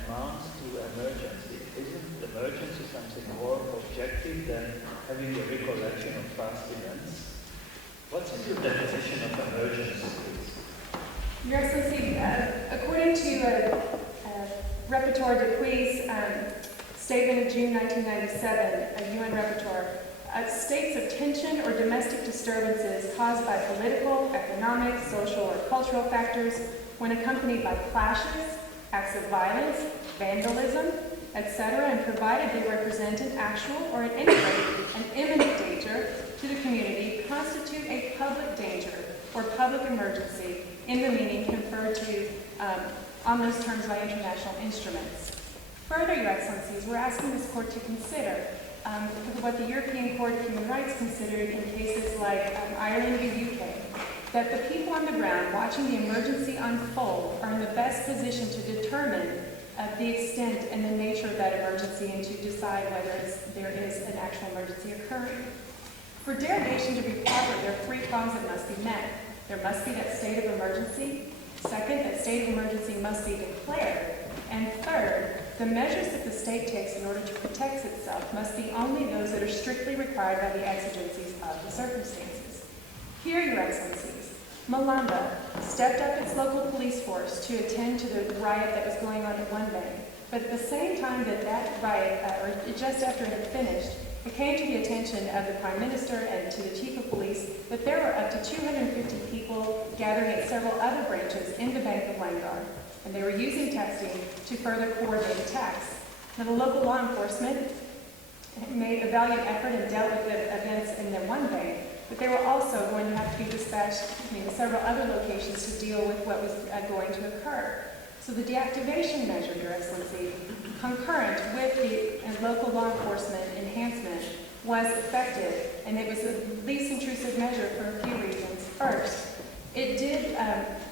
amounts to emergency. Isn't emergency something more objective than having a recollection of past events? What's your definition of emergency? Your Excellency, according to Rapporteur Dupuis' statement of June 1997, a UN rapporteur, states of tension or domestic disturbances caused by political, economic, social, or cultural factors when accompanied by clashes, acts of violence, vandalism, etc., and provided they represent an actual or at any rate an imminent danger to the community, constitute a public danger or public emergency in the meaning conferred to on those terms by international instruments. Further, Your Excellencies, we're asking this court to consider what the European Court of Human Rights considered in cases like Ireland v. UK, that the people on the ground watching the emergency unfold are in the best position to determine the extent and the nature of that emergency and to decide whether there is an actual emergency occurring. For derogation to be proper, there are three prongs that must be met. There must be that state of emergency. Second, that state of emergency must be declared. And third, the measures that the state takes in order to protect itself must be only those that are strictly required by the exigencies of the circumstances. Here, Your Excellencies, Malamba stepped up its local police force to attend to the riot that was going on at one bank. But at the same time that that riot, or just after it had finished, it came to the attention of the Prime Minister and to the Chief of Police that there were up to 250 people gathering at several other branches in the Bank of Langar, and they were using texting to further coordinate attacks. Now, the local law enforcement made a valiant effort and dealt with the events in their one bank, but they were also going to have to be dispatched to several other locations to deal with what was going to occur. So the deactivation measure, Your Excellency, concurrent with the local law enforcement enhancement, was effective, and it was the least intrusive measure for a few reasons. First, it did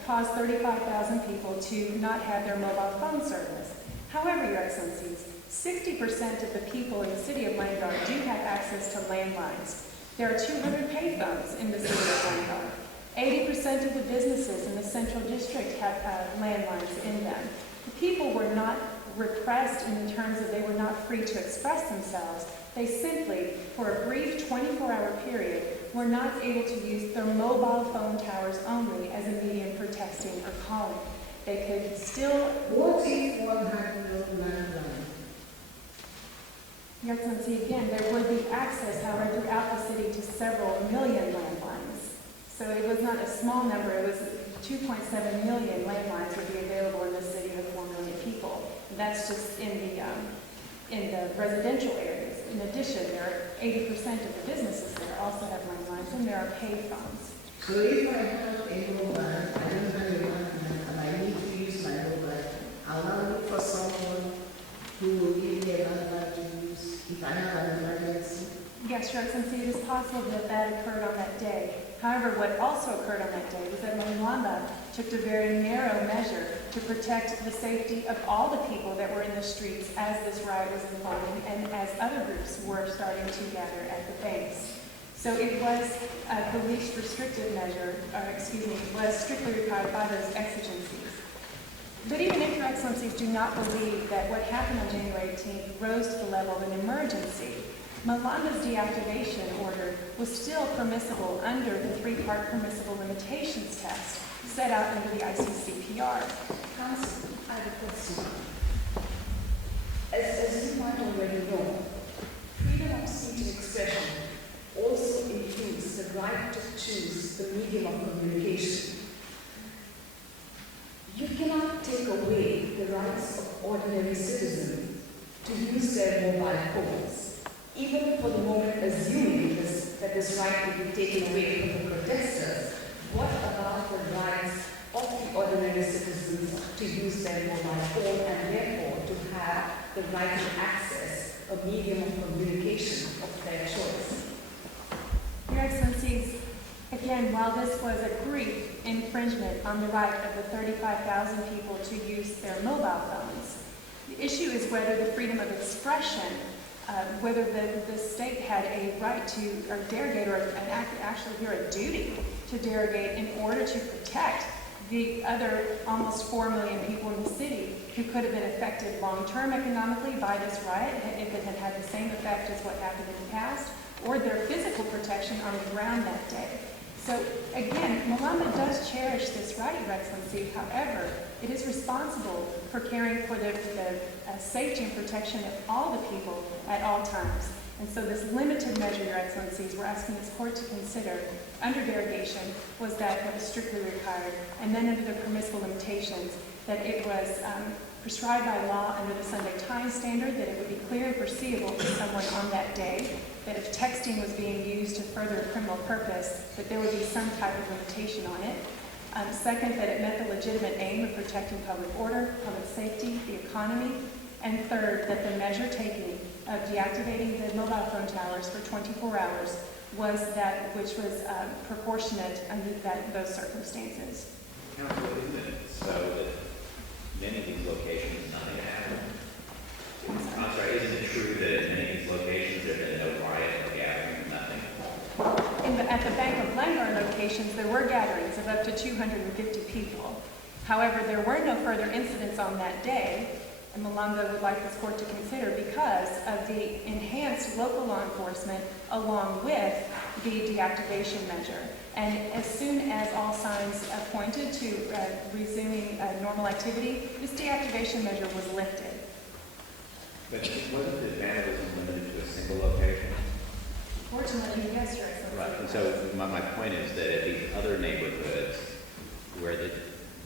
cause 35,000 people to not have their mobile phone service. However, Your Excellencies, 60% of the people in the city of Langar do have access to landlines. There are 200 payphones in the city of Langar. 80% of the businesses in the central district have landlines in them. The people were not repressed in terms of they were not free to express themselves. They simply, for a brief 24-hour period, were not able to use their mobile phone towers only as a medium for texting or calling. They could still... What if one had no landline? Your Excellency, again, there would be access, however, throughout the city to several million landlines. So it was not a small number. It was 2.7 million landlines would be available in the city of 4 million people. And that's just in the residential areas. In addition, there are 80% of the businesses there also have landlines, and there are pay phones. So if I have a mobile, I don't have a landline, and I need to use my mobile, I'll now look for someone who will give me a landline to use if I have an emergency. Yes, Your Excellency, it is possible that that occurred on that day. However, what also occurred on that day was that Malamba took a very narrow measure to protect the safety of all the people that were in the streets as this riot was unfolding and as other groups were starting to gather at the banks. So it was the least restrictive measure, was strictly required by those exigencies. But even if Your Excellencies do not believe that what happened on January 18th rose to the level of an emergency, Malamba's deactivation order was still permissible under the three-part permissible limitations test set out under the ICCPR. Counsel, I have a question. As you might already know, freedom of speech and expression also includes the right to choose the medium of communication. You cannot take away the rights of ordinary citizens to use their mobile phones, even for the moment assuming that this right will be taken away from the protesters. What about the rights of the ordinary citizens to use their mobile phone and therefore to have the right to access a medium of communication of their choice? Your Excellencies, again, while this was a brief infringement on the right of the 35,000 people to use their mobile phones, the issue is whether the freedom of expression, whether the state had a right to or derogate or actually here a duty to derogate in order to protect the other almost 4 million people in the city who could have been affected long-term economically by this riot if it had had the same effect as what happened in the past, or their physical protection on the ground that day. So again, Malamba does cherish this right, Your Excellency. However, it is responsible for caring for the safety and protection of all the people at all times. And so this limited measure, Your Excellencies, we're asking this court to consider under derogation was that what was strictly required, and then under the permissible limitations, that it was prescribed by law under the Sunday Times standard, that it would be clear and foreseeable to someone on that day that if texting was being used to further a criminal purpose, that there would be some type of limitation on it. Second, that it met the legitimate aim of protecting public order, public safety, the economy. And third, that the measure taken of deactivating the mobile phone towers for 24 hours was that which was proportionate under those circumstances. Counsel, isn't it so that many of these locations, nothing happened? I'm sorry, isn't it true that in many of these locations there have been no riot or gathering, nothing? At the Bank of Langar locations, there were gatherings of up to 250 people. However, there were no further incidents on that day, and Malanga would like this court to consider because of the enhanced local law enforcement along with the deactivation measure. And as soon as all signs pointed to resuming normal activity, this deactivation measure was lifted. But wasn't the vandalism limited to a single location? Fortunately, yes, Your Excellency. Right, and so my point is that at these other neighborhoods where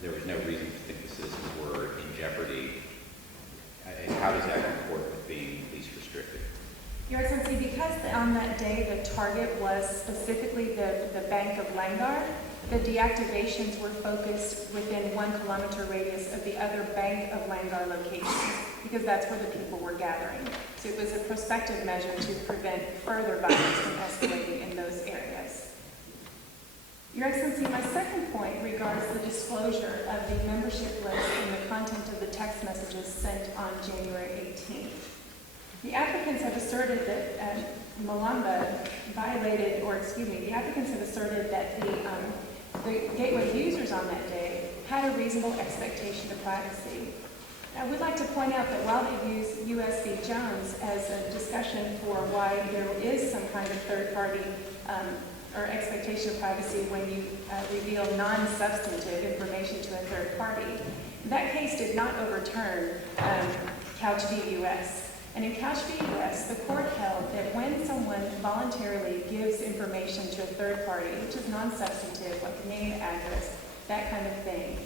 there was no reason to think the citizens were in jeopardy, how does that comport with being least restrictive? Your Excellency, because on that day the target was specifically the Bank of Langar, the deactivations were focused within 1 kilometer radius of the other Bank of Langar locations, because that's where the people were gathering. So it was a prospective measure to prevent further violence from escalating in those areas. Your Excellency, my second point regards the disclosure of the membership list and the content of the text messages sent on January 18th. The applicants have asserted that Malamba violated, the applicants have asserted that the gateway users on that day had a reasonable expectation of privacy. I would like to point out that while they use U.S. v. Jones as a discussion for why there is some kind of third-party or expectation of privacy when you reveal non-substantive information to a third party, that case did not overturn Couch v. U.S. And in Couch v. U.S., the court held that when someone voluntarily gives information to a third party, which is non-substantive, like name, address, that kind of thing,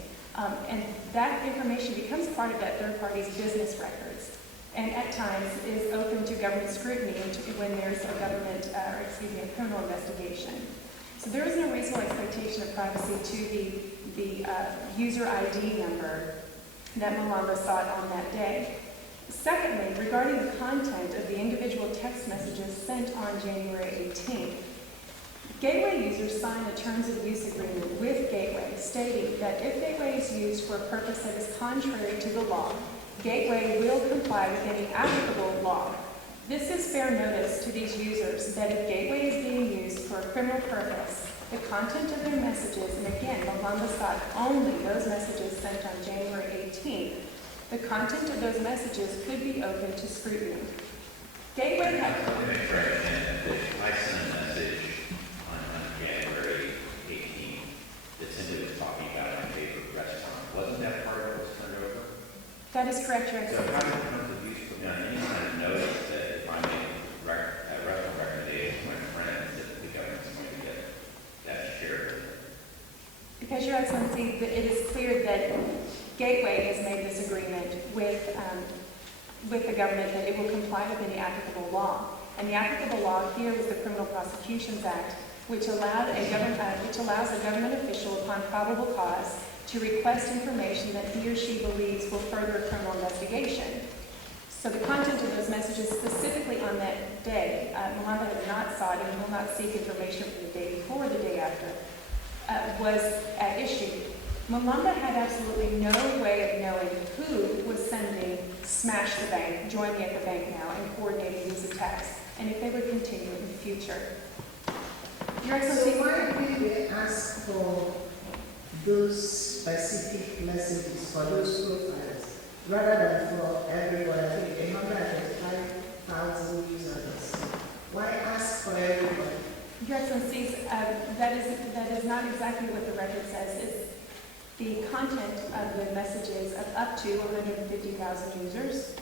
and that information becomes part of that third party's business records, and at times is open to government scrutiny when there's a government, a criminal investigation. So there is no reasonable expectation of privacy to the user ID number that Malamba sought on that day. Secondly, regarding the content of the individual text messages sent on January 18th, Gateway users sign a terms of use agreement with Gateway stating that if Gateway is used for a purpose that is contrary to the law, Gateway will comply with any applicable law. This is fair notice to these users that if Gateway is being used for a criminal purpose, the content of their messages, and again, Malamba sought only those messages sent on January 18th, the content of those messages could be open to scrutiny. Gateway had... I sent a message on January 18th that simply was talking about my favorite restaurant. Wasn't that part of what was turned over? That is correct, Your So Excellency. how does terms of use put down any kind of notice that if I make a restaurant recommendation to my friends that the government's going to get that shared? Because, Your Excellency, it is clear that Gateway has made this agreement with the government that it will comply with any applicable law. And the applicable law here is the Criminal Prosecutions Act, which allows a government official upon probable cause to request information that he or she believes will further a criminal investigation. So the content of those messages specifically on that day, Malamba has not sought and will not seek information from the day before or the day after, was at issue. Malamba had absolutely no way of knowing who was sending smash the bank, join me at the bank now, and coordinating these attacks, and if they would continue in the future. Your Excellency, so why did they ask for those specific messages for those profiles rather than for everyone? I think 105,000 users. Why ask for everyone? Your Excellency, that is not exactly what the record says. It's the content of the messages of up to 150,000 users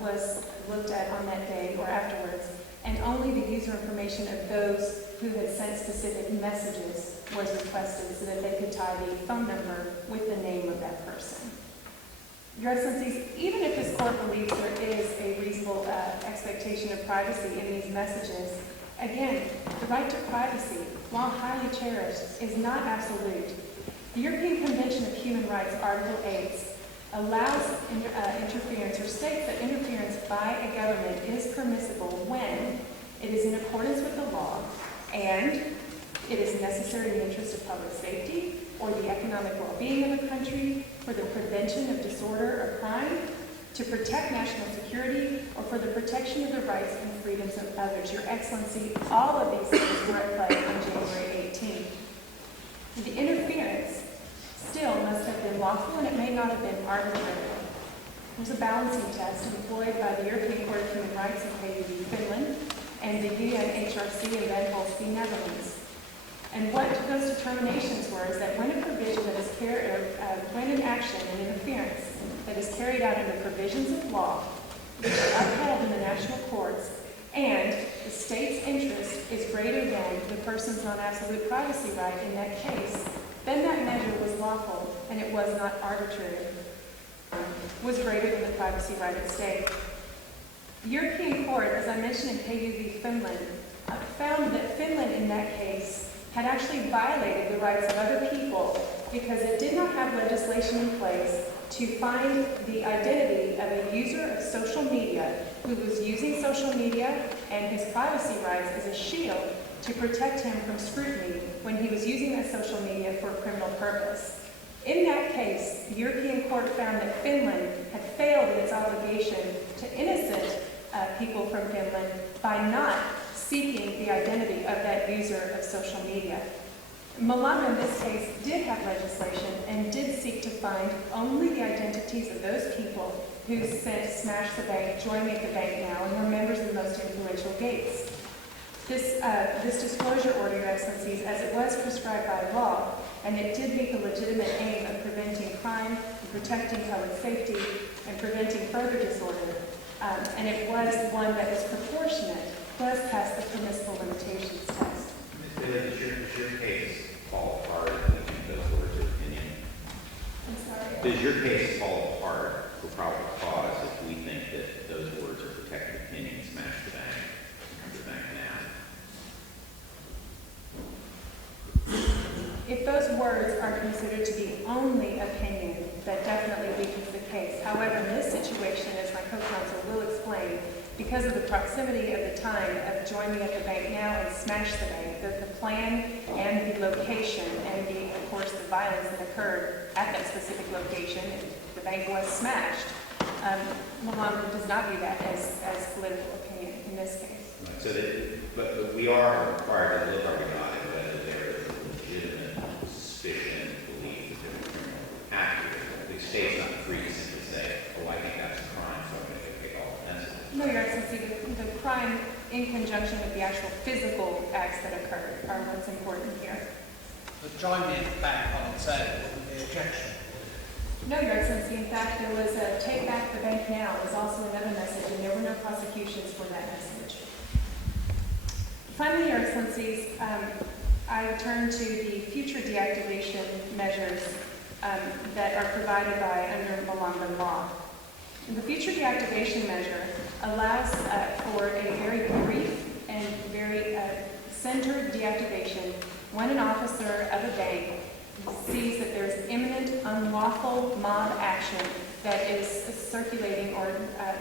was looked at on that day or afterwards, and only the user information of those who had sent specific messages was requested so that they could tie the phone number with the name of that person. Your Excellencies, even if this court believes there is a reasonable expectation of privacy in these messages, again, the right to privacy, while highly cherished, is not absolute. The European Convention of Human Rights, Article 8, allows interference, or states that interference by a government is permissible when it is in accordance with the law and it is necessary in the interest of public safety or the economic well-being of a country, for the prevention of disorder or crime, to protect national security, or for the protection of the rights and freedoms of others. Your Excellency, all of these things were at play on January 18th. The interference still must have been lawful, and it may not have been arbitrary. There's a balancing test employed by the European Court of Human Rights in KUV Finland and the UNHRC in Van Holst, Netherlands. And what those determinations were is that when a provision that is when an action and interference that is carried out under provisions of law, which are upheld in the national courts, and the state's interest is greater than the person's non-absolute privacy right in that case, then that measure was lawful and it was not arbitrary, was greater than the privacy right at stake. The European Court, as I mentioned in KUV Finland, found that Finland in that case had actually violated the rights of other people because it did not have legislation in place to find the identity of a user of social media who was using social media and his privacy rights as a shield to protect him from scrutiny when he was using that social media for a criminal purpose. In that case, the European Court found that Finland had failed in its obligation to innocent people from Finland by not seeking the identity of that user of social media. Malama, in this case, did have legislation and did seek to find only the identities of those people who smashed the bank, joined me at the bank now, and were members of the most influential gates. This disclosure order, Your Excellencies, as it was prescribed by law, and it did meet the legitimate aim of preventing crime, and protecting public safety, and preventing further disorder, and it was one that was proportionate, does pass the permissible limitations test. Ms. Bailey, does your case fall apart if we think those words of opinion? I'm sorry? Does your case fall apart for probable cause if we think that those words are protected opinion, smash the bank, come to the bank now? If those words are considered to be only opinion, that definitely weakens the case. However, in this situation, as my co-counsel will explain, because of the proximity of the time of join me at the bank now and smash the bank, the plan and the location and of course, the violence that occurred at that specific location, and the bank was smashed, Malama does not view that as political opinion in this case. Right. So but we are required to look at whether there is a legitimate suspicion, belief that there is criminal activity. The state's not free to simply say, oh, I think that's a crime, so I'm going to take all offense. No, Your Excellency, the crime in conjunction with the actual physical acts that occurred are what's important here. But join me at the bank on its own wouldn't be objection. No, Your Excellency, in fact, there was a take back the bank now was also another message, and there were no prosecutions for that message. Finally, Your Excellencies, I turn to the future deactivation measures that are provided by under Malanga law. The future deactivation measure allows for a very brief and very centered deactivation when an officer of a bank sees that there's imminent unlawful mob action that is circulating or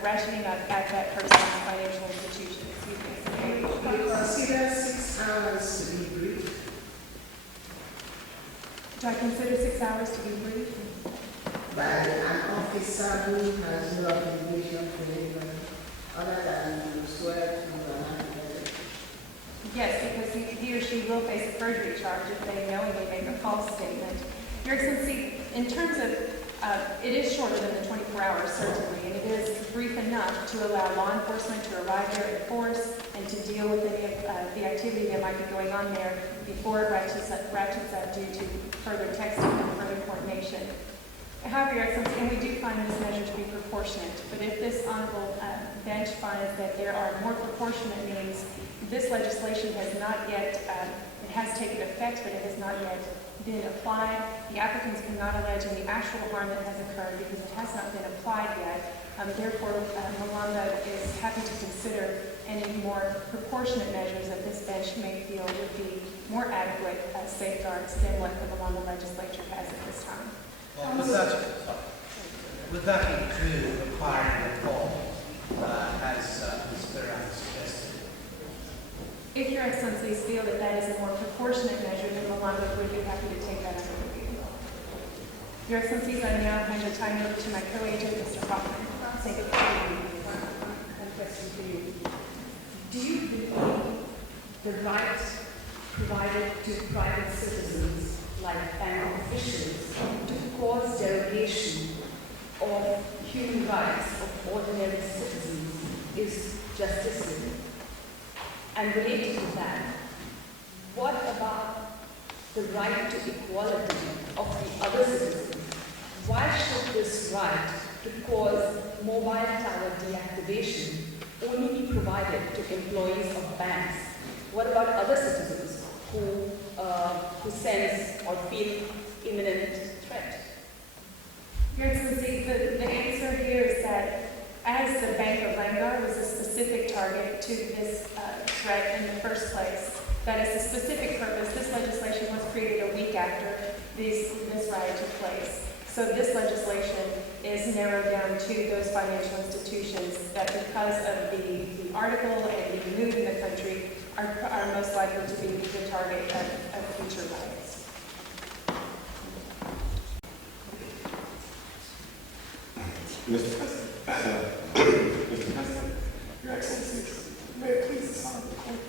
ratcheting up at that person's financial institution. Excuse me. Consider 6 hours to be brief. Do I consider 6 hours to be brief? By an officer who has no obligation to anyone other than to swear to an affidavit. Yes, because he or she will face a perjury charge if they knowingly make a false statement. Your Excellency, in terms of, it is shorter than the 24 hours, certainly, and it is brief enough to allow law enforcement to arrive there in force and to deal with any of the activity that might be going on there before it ratchets up due to further texting and further coordination. However, Your Excellency, and we do find this measure to be proportionate, but if this honorable bench finds that there are more proportionate means, this legislation has not yet, it has taken effect, but it has not yet been applied. The applicants cannot allege any actual harm that has occurred because it has not been applied yet. Therefore, Malanga is happy to consider any more proportionate measures that this bench may feel would be more adequate safeguards than what the Malanga legislature has at this time. Well, with that, would that include requiring a poll, as Ms. Biran suggested? If Your Excellencies feel that that is a more proportionate measure, then Malanga would be happy to take that under review. Your Excellencies, I now hand the time over to my co-agent, Mr. Hoffman. Thank you. One question for you. Do you believe the right provided to private citizens, like bank officials, to cause derogation of human rights of ordinary citizens is justiciable? And related to that, what about the right to equality of the other citizens? Why should this right to cause mobile tower deactivation only be provided to employees of banks? What about other citizens who sense or feel imminent threat? Your Excellency, the answer here is that as the Bank of Langar was a specific target to this threat in the first place, that is a specific purpose. This legislation was created a week after this riot took place. So this legislation is narrowed down to those financial institutions that, because of the article and the mood in the country, are most likely to be the target of future riots. Mr. President, Your Excellencies, may it please the Honorable Court.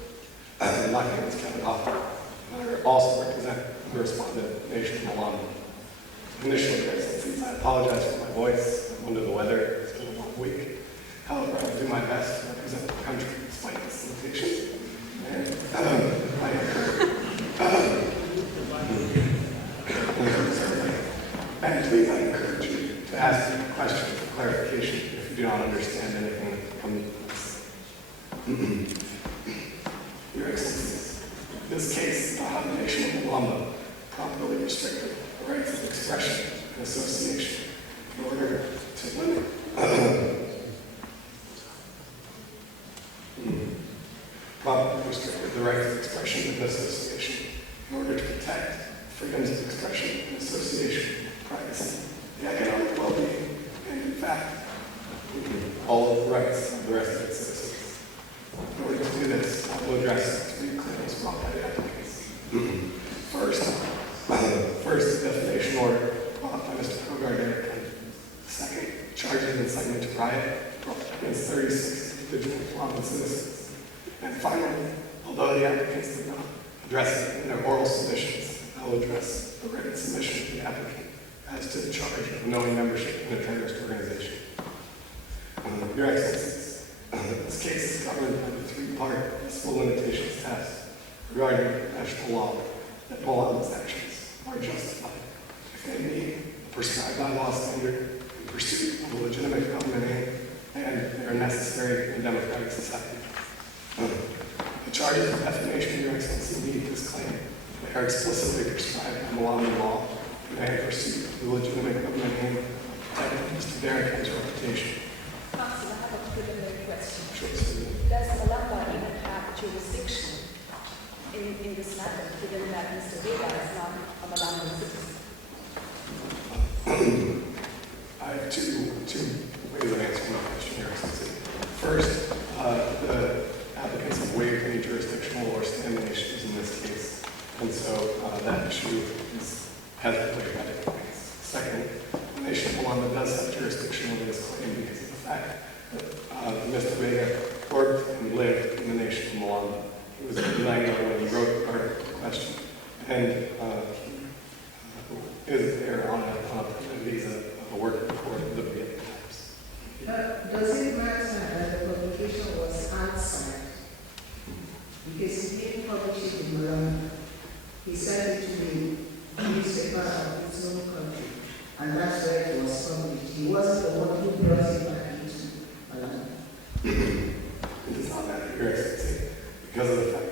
My name is Kevin Hoffman, and I also represent the respondent, Nation of Malanga. Initially, Your Excellencies, I apologize for my voice. I'm under the weather. It's been a long week. However, I will do my best to represent the country despite its limitations. And I please, I encourage you to ask me questions for clarification if you do not understand anything from the Your Excellencies, this case, the Nation of Malanga properly restricted the rights of expression and association in order to limit properly restricted the rights of expression and association in order to protect freedoms of expression and association, privacy, the economic well-being, and in fact, all of the rights of the rest of its citizens. In order to do this, I will address three claims brought by the applicants. First, the defamation order brought by Mr. Kogar. Second, charges of incitement to riot brought against 36 individual Malanga citizens. And finally, although the applicants did not address it in their oral submissions, I will address the written submission of the applicant as to the charge of knowing membership in a terrorist organization. Your Excellencies, this case is governed by the three-part peaceful limitations test regarding international law that Malanga's actions are justified if they meet the prescribed by law standard in pursuit of a legitimate government aim and they are necessary in a democratic society. The charges of defamation, Your Excellency, meet this claim. They are explicitly prescribed by Malanga law and they are in pursuit of the legitimate government aim of protecting Mr. Derrick's reputation. Counsel, I have a preliminary question. Sure, sir. Does Malanga even have jurisdiction in this matter, given that Mr. Vega is not a Malanga citizen? I have two ways of answering my question, Your Excellency. First, the applicants have waived any jurisdictional or standing issues in this case, and so that issue has been waived by the applicants. Second, the Nation of Malanga does have jurisdiction over this claim because of the fact that Mr. Vega worked and lived in the Nation of Malanga. He was in Lango when he wrote the article in question, and he is there on a permanent visa of a working for the Vietnam Times. Does it matter that the publication was outside? Because he didn't publish it in Malanga. He sent it to the newspaper of his own country, and that's where it was published. He wasn't the one who brought it back into Malanga. It does not matter, Your Excellency, because of the fact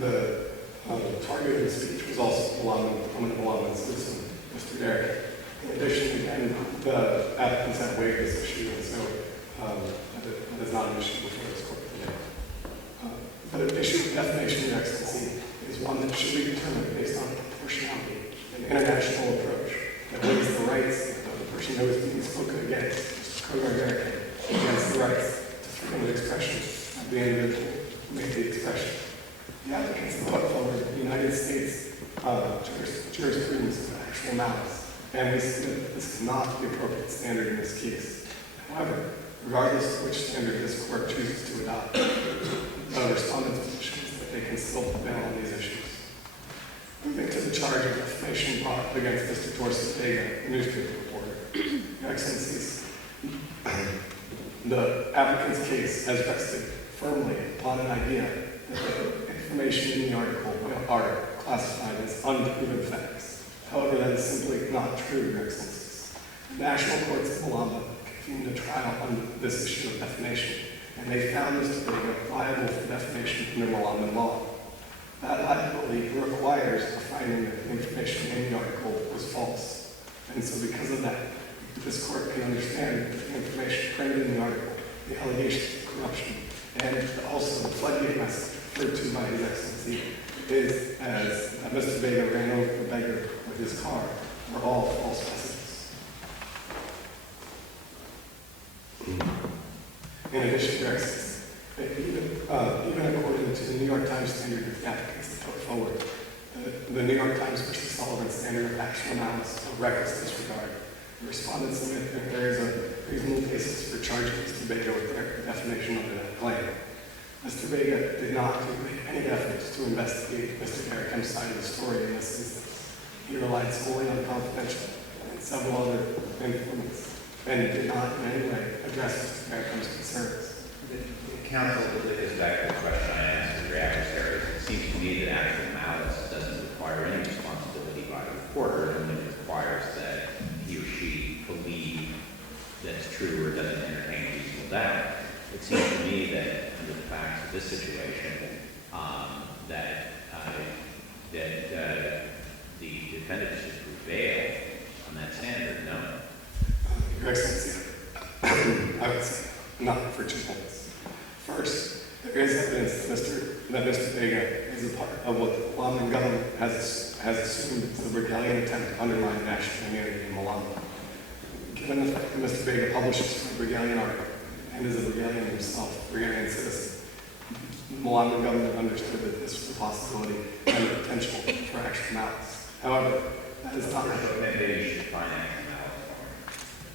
that the target of the speech was also a prominent Malanga citizen, Mr. Derrick. In addition, again, the applicants have waived this issue, and so that is not an issue before this court today. The issue of defamation, Your Excellency, is one that should be determined based on proportionality, an international approach that weighs the rights of the person who is being spoken against Mr. Kogar-Derrick against the rights to freedom of expression of the individual who made the expression. The applicants have put forward the United States jurisprudence of actual malice, and we see that this is not the appropriate standard in this case. However, regardless of which standard this court chooses to adopt, the respondent's position is that they can still prevail on these issues. Moving to the charge of defamation brought against Mr. Dorsey Vega, a newspaper reporter. Your Excellencies, the applicant's case has rested firmly upon an idea that the information in the article are classified as unproven facts. However, that is simply not true, Your Excellencies. The National Courts of Malamba convened a trial on this issue of defamation, and they found Mr. Vega liable for defamation under Malamban law. That liability requires a finding that the information in the article was false. And so because of that, this court can understand that the information printed in the article, the allegations of corruption, and also the floodgate message referred to by His Excellency is as that Mr. Vega ran over the beggar with his car, are all false messages. In addition, Your Excellency, even according to the New York Times standard that the applicants put forward, the New York Times versus Sullivan standard of actual malice or reckless disregard, the respondents submit that there is a reasonable basis for charging Mr. Vega with defamation under that claim. Mr. Vega did not make any efforts to investigate Mr. Derrick's side of the story in this instance. He relied solely on confidential and several other informants, and did not in any way address Mr. Derrick's concerns. Counsel, to take us back to the question I asked of your adversaries, it seems to me that actual malice doesn't require any responsibility by the reporter. It only requires that he or she believe that it's true or doesn't entertain reasonable doubt. It seems to me that under the facts of this situation, that the defendant should prevail on that standard. No. Your Excellency, I would say not for 2 points. First, there is evidence that Mr. Vega is a part of what the Malamban government has assumed is a rebellion attempt to undermine national unity in Malamba. Given the fact that Mr. Vega publishes a Regalian article and is a Regalian himself, Regalian citizen, the Malamban government understood that this was a possibility and a potential for actual malice. However, that is not Maybe you should find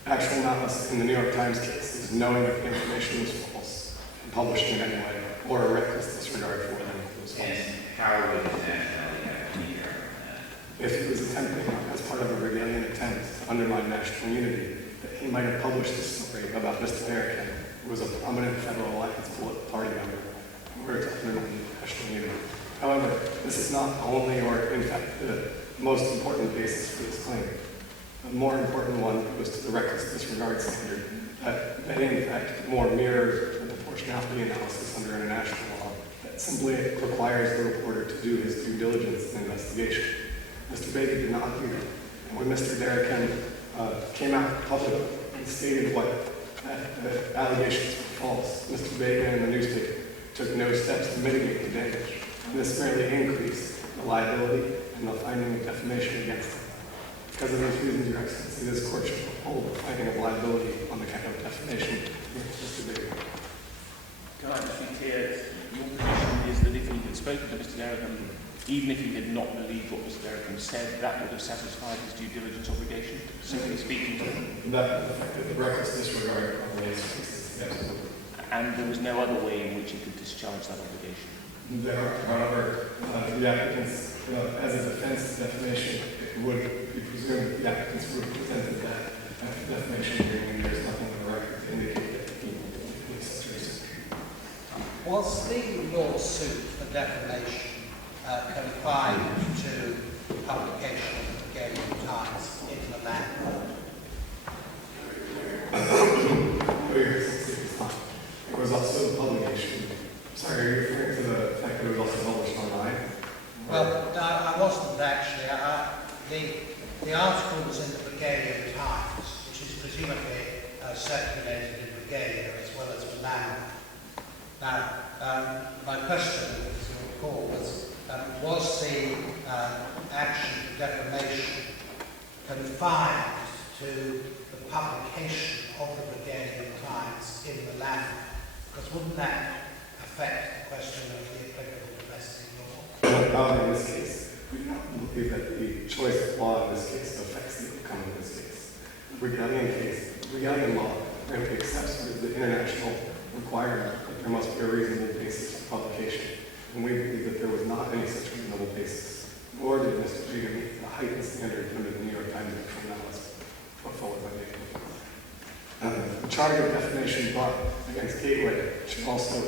actual malice in the New York Times case is knowing that the information was false and publishing it anyway, or a reckless disregard for whether it was false. And how would his nationality have to be here on that? If he was attempting, as part of a Regalian attempt to undermine national unity, that he might have published this story about Mr. Derrick, who was a prominent federal Alliance party member, in order to undermine national unity. However, this is not only, or in fact, the most important basis for this claim. The more important one goes to the reckless disregard standard that in fact more mirrors the proportionality analysis under international law that simply requires the reporter to do his due diligence and investigation. Mr. Vega did not do that. And when Mr. Derrick came out publicly and stated what the allegations were false, Mr. Vega and the newspaper took no steps to mitigate the damage. And this merely increased the liability and the finding of defamation against him. Because of those reasons, Your Excellency, this court should uphold the finding of liability on the count of defamation against Mr. Vega. Can I just be clear? Your position is that if he had spoken to Mr. Derrick, even if he had not believed what Mr. Derrick said, that would have satisfied his due diligence obligation, simply speaking to him? That affected the reckless disregard relates to absolutely. And there was no other way in which he could discharge that obligation? There are, however, the applicants, as a defense to defamation, it would be presumed the applicants would have presented that after defamation hearing, and there's nothing in the record to indicate that he would such a reason. Was the lawsuit for defamation confined to publication of the Regalian Times in the land court? It was also a publication. Sorry, are you referring to the fact that it was also published online? Well, no, I wasn't actually. The article was in the Regalian Times, which is presumably circulated in Regalia as well as Milan. Now, my question, as you recall, was the action for defamation confined to the publication of the Bulgarian crimes in the language? Because wouldn't that affect the question of the applicable domestic law? In this case, we do not believe that the choice of law in this case affects the outcome in this case. Regarding law frankly accepts the international requirement that there must be a reasonable basis for publication, and we believe that there was not any such reasonable basis, nor did Mr. Giga meet the heightened standard under the New York Times criminalist put forward by the charge of defamation brought against Gateway should also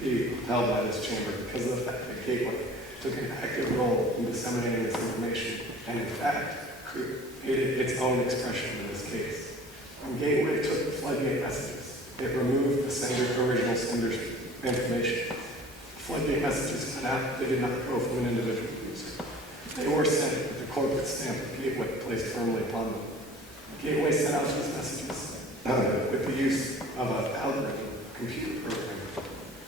be upheld by this chamber because of the fact that Gateway took an active role in disseminating this information and, in fact, created its own expression in this case. When Gateway took the floodgate messages, it removed the original sender's information. The floodgate messages cut out, they did not go from an individual user. They were sent with the corporate stamp of Gateway placed firmly upon them. Gateway sent out these messages with the use of an algorithm, computer program,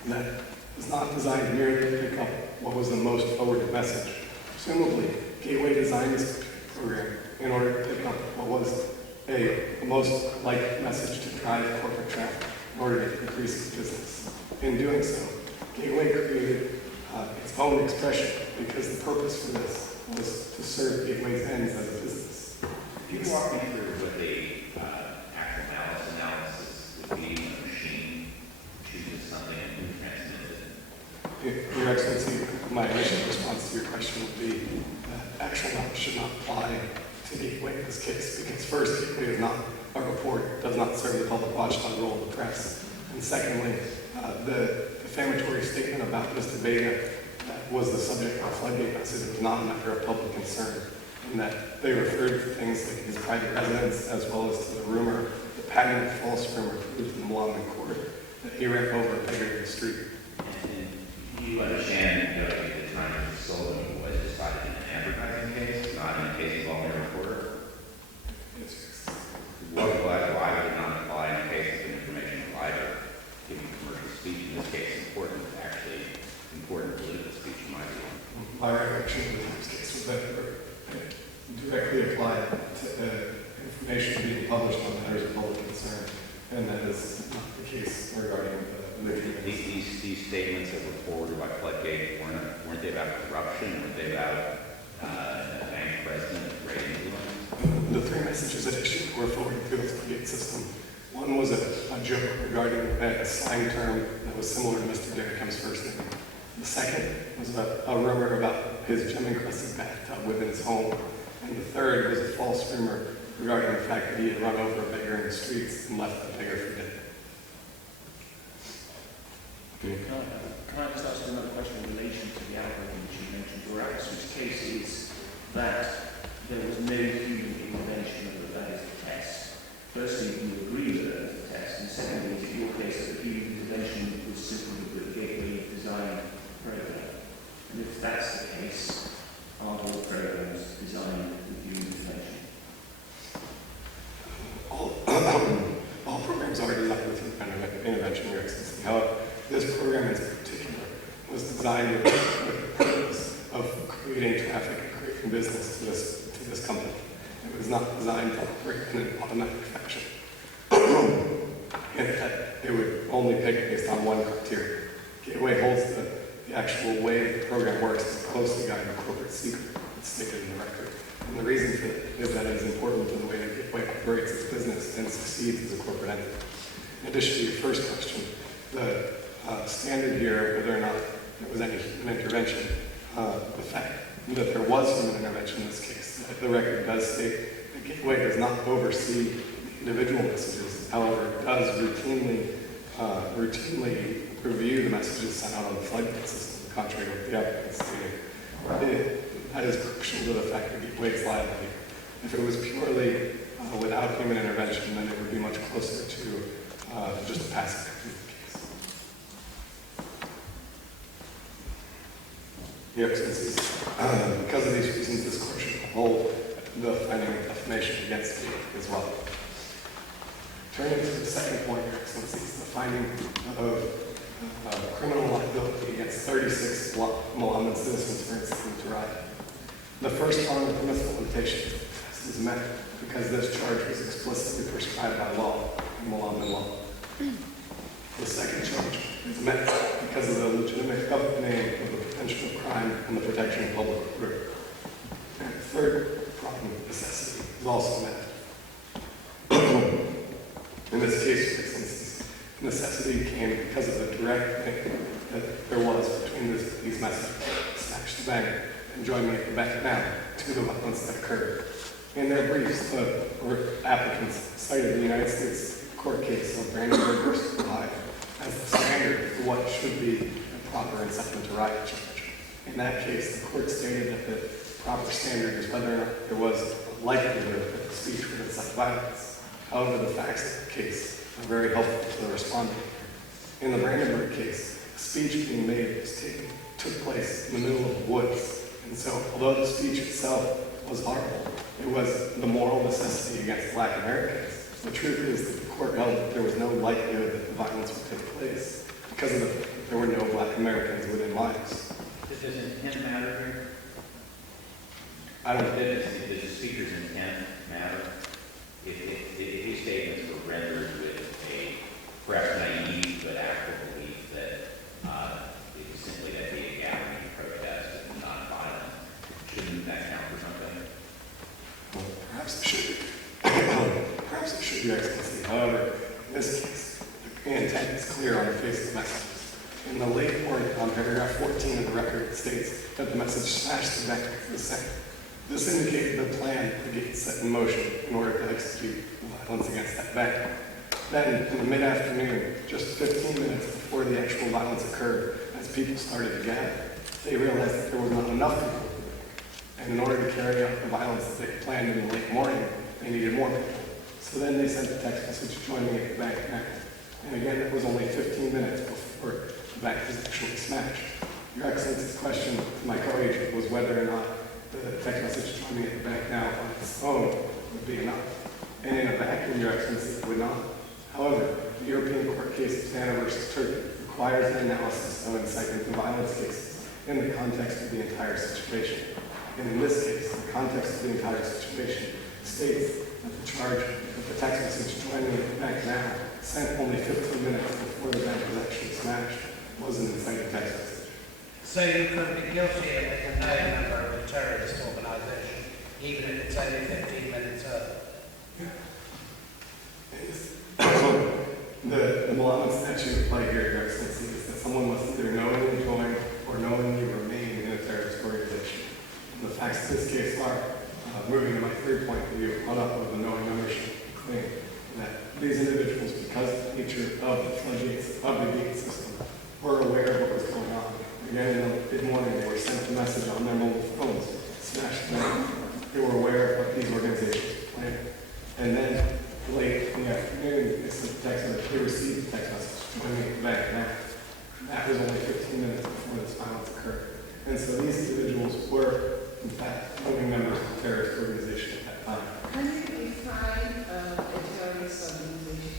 that was not designed merely to pick up what was the most forwarded message. Presumably, Gateway designed this program in order to pick up what was the most likely message to drive corporate traffic in order to increase its business. In doing so, Gateway created its own expression because the purpose for this was to serve Gateway's ends as a business. Can you walk me through what the actual analysis would be when a machine chooses something and transmits it? Your Excellency, my initial response to your question would be that actual knowledge should not apply to Gateway in this case, because first, Gateway is not a report, does not serve the public watchdog role of the press. And secondly, the defamatory statement about Mr. Vega that was the subject of the floodgate message was not a matter of public concern, and that they referred to things like his private residence as well as to the rumor, the patent false rumor proved in the Milan court that he ran over a beggar in the street. And you understand that the time of the stolen was decided in an advertising case, not in a case involving a reporter? Why would it not apply in a case of an information provider giving commercial speech? In this case, important political speech, in my view. My recollection of this case was that it directly applied to information being published on matters of public concern, and that is not the case regarding These statements that were forwarded by Floodgate, weren't they about corruption? Weren't they about a bank president of great influence? The three messages that issued were forwarded through the Floodgate system. One was a joke regarding a slang term that was similar to Mr. Derrickham's first name. The second was a rumor about his gem-encrusted bathtub within his home. And the third was a false rumor regarding the fact that he had run over a beggar in the streets and left the beggar for dead. Can I just ask you another question in relation to the algorithm which you mentioned, Horace, which case is that there was no human intervention of that is the test. Firstly, do you agree with that as a test? And secondly, is it your case that the human intervention was simply with the Gateway design program? And if that's the case, are all programs designed with human intervention? All programs are designed with human intervention, Your Excellency. However, this program in particular was designed with the purpose of creating traffic and creating business to this company. It was not designed to operate in an automatic fashion. And that it would only pick based on one criteria. Gateway holds the actual way that the program works is closely guided by corporate secret. It's stated in the record. And the reason for it is that it is important to the way that Gateway operates its business and succeeds as a corporate entity. In addition to your first question, the standard here, whether or not there was any human intervention, the fact that there was human intervention in this case, the record does state that Gateway does not oversee individual messages. However, it does routinely review the messages sent out on the floodgate system, contrary to what the applicant stated. That is crucial to the fact that Gateway's liability. If it was purely without human intervention, then it would be much closer to just a passive case. Your Excellencies, because of these reasons, this court should hold the finding of defamation against Gateway as well. Turning to the second point, Your Excellencies, the finding of criminal liability against 36 Malaman citizens for incitement to riot. The first part of the permissible limitation test is met because this charge was explicitly prescribed by law in Malama law. The second charge is met because of the legitimate government aim of the prevention of crime and the protection of public order. And the third problem, necessity, is also met. In this case, for instance, necessity came because of the direct link that there was between these messages, smash the bank and join me at the bank now, to the violence that occurred. In their briefs, the applicants cited the United States court case of Brandenburg versus Ohio as the standard for what should be a proper incitement to riot charge. In that case, the court stated that the proper standard is whether or not there was a likelihood that the speech would incite violence. However, the facts of the case are very helpful to the respondent. In the Brandenburg case, the speech being made took place in the middle of the woods. And so, although the speech itself was horrible, it was the moral necessity against Black Americans. The truth is that the court held that there was no likelihood that the violence would take place because of there were no Black Americans within miles. Does intent matter here? I don't know. Does the speaker's intent matter? If these statements were rendered with a perhaps naive but actual belief that it was simply that be a gathering protest and not violent, shouldn't that count for something? Well, perhaps it should be. Perhaps it should be, Excellency. However, in this case, the intent is clear on the face of the messages. In the late morning, on paragraph 14 of the record, it states that the message smashed the bank for the same. This indicated the plan to get set in motion in order to execute violence against that bank. Then, in the mid-afternoon, just 15 minutes before the actual violence occurred, as people started to gather, they realized that there was not enough people. And in order to carry out the violence that they planned in the late morning, they needed more people. So then they sent a text message joining me at the bank now. And again, it was only 15 minutes before the bank was actually smashed. Your Excellency's question to my co-agent was whether or not the text message joining me at the bank now on its own would be enough. And in a vacuum, Your Excellency, it would not. However, the European Court case of Santa versus Turkey requires an analysis of incitement to violence cases in the context of the entire situation. And in this case, the context of the entire situation states that the charge of the text message joining me at the bank now, sent only 15 minutes before the bank was actually smashed, was an inciting text message. So you could be guilty of being a known member of a terrorist organisation, even if it's only 15 minutes early. The Malama statute applied here, Your Excellency, is that someone must either knowingly join or knowingly remain in a terrorist organization. And the facts of this case are, moving to my third point of view, on up with the knowing membership claim, that these individuals, because of the nature of the floodgates of the gate system, were aware of what was going on. Again, in the mid-morning, they were sent a message on their mobile phones, smashed them. They were aware of what these organizations were planning. And then, late in the afternoon, they sent the text message, they received the text message, joining me back now. That was only 15 minutes before this violence occurred. And so these individuals were, in fact, voting members of the terrorist organization at that time. Can you define a terrorist organization?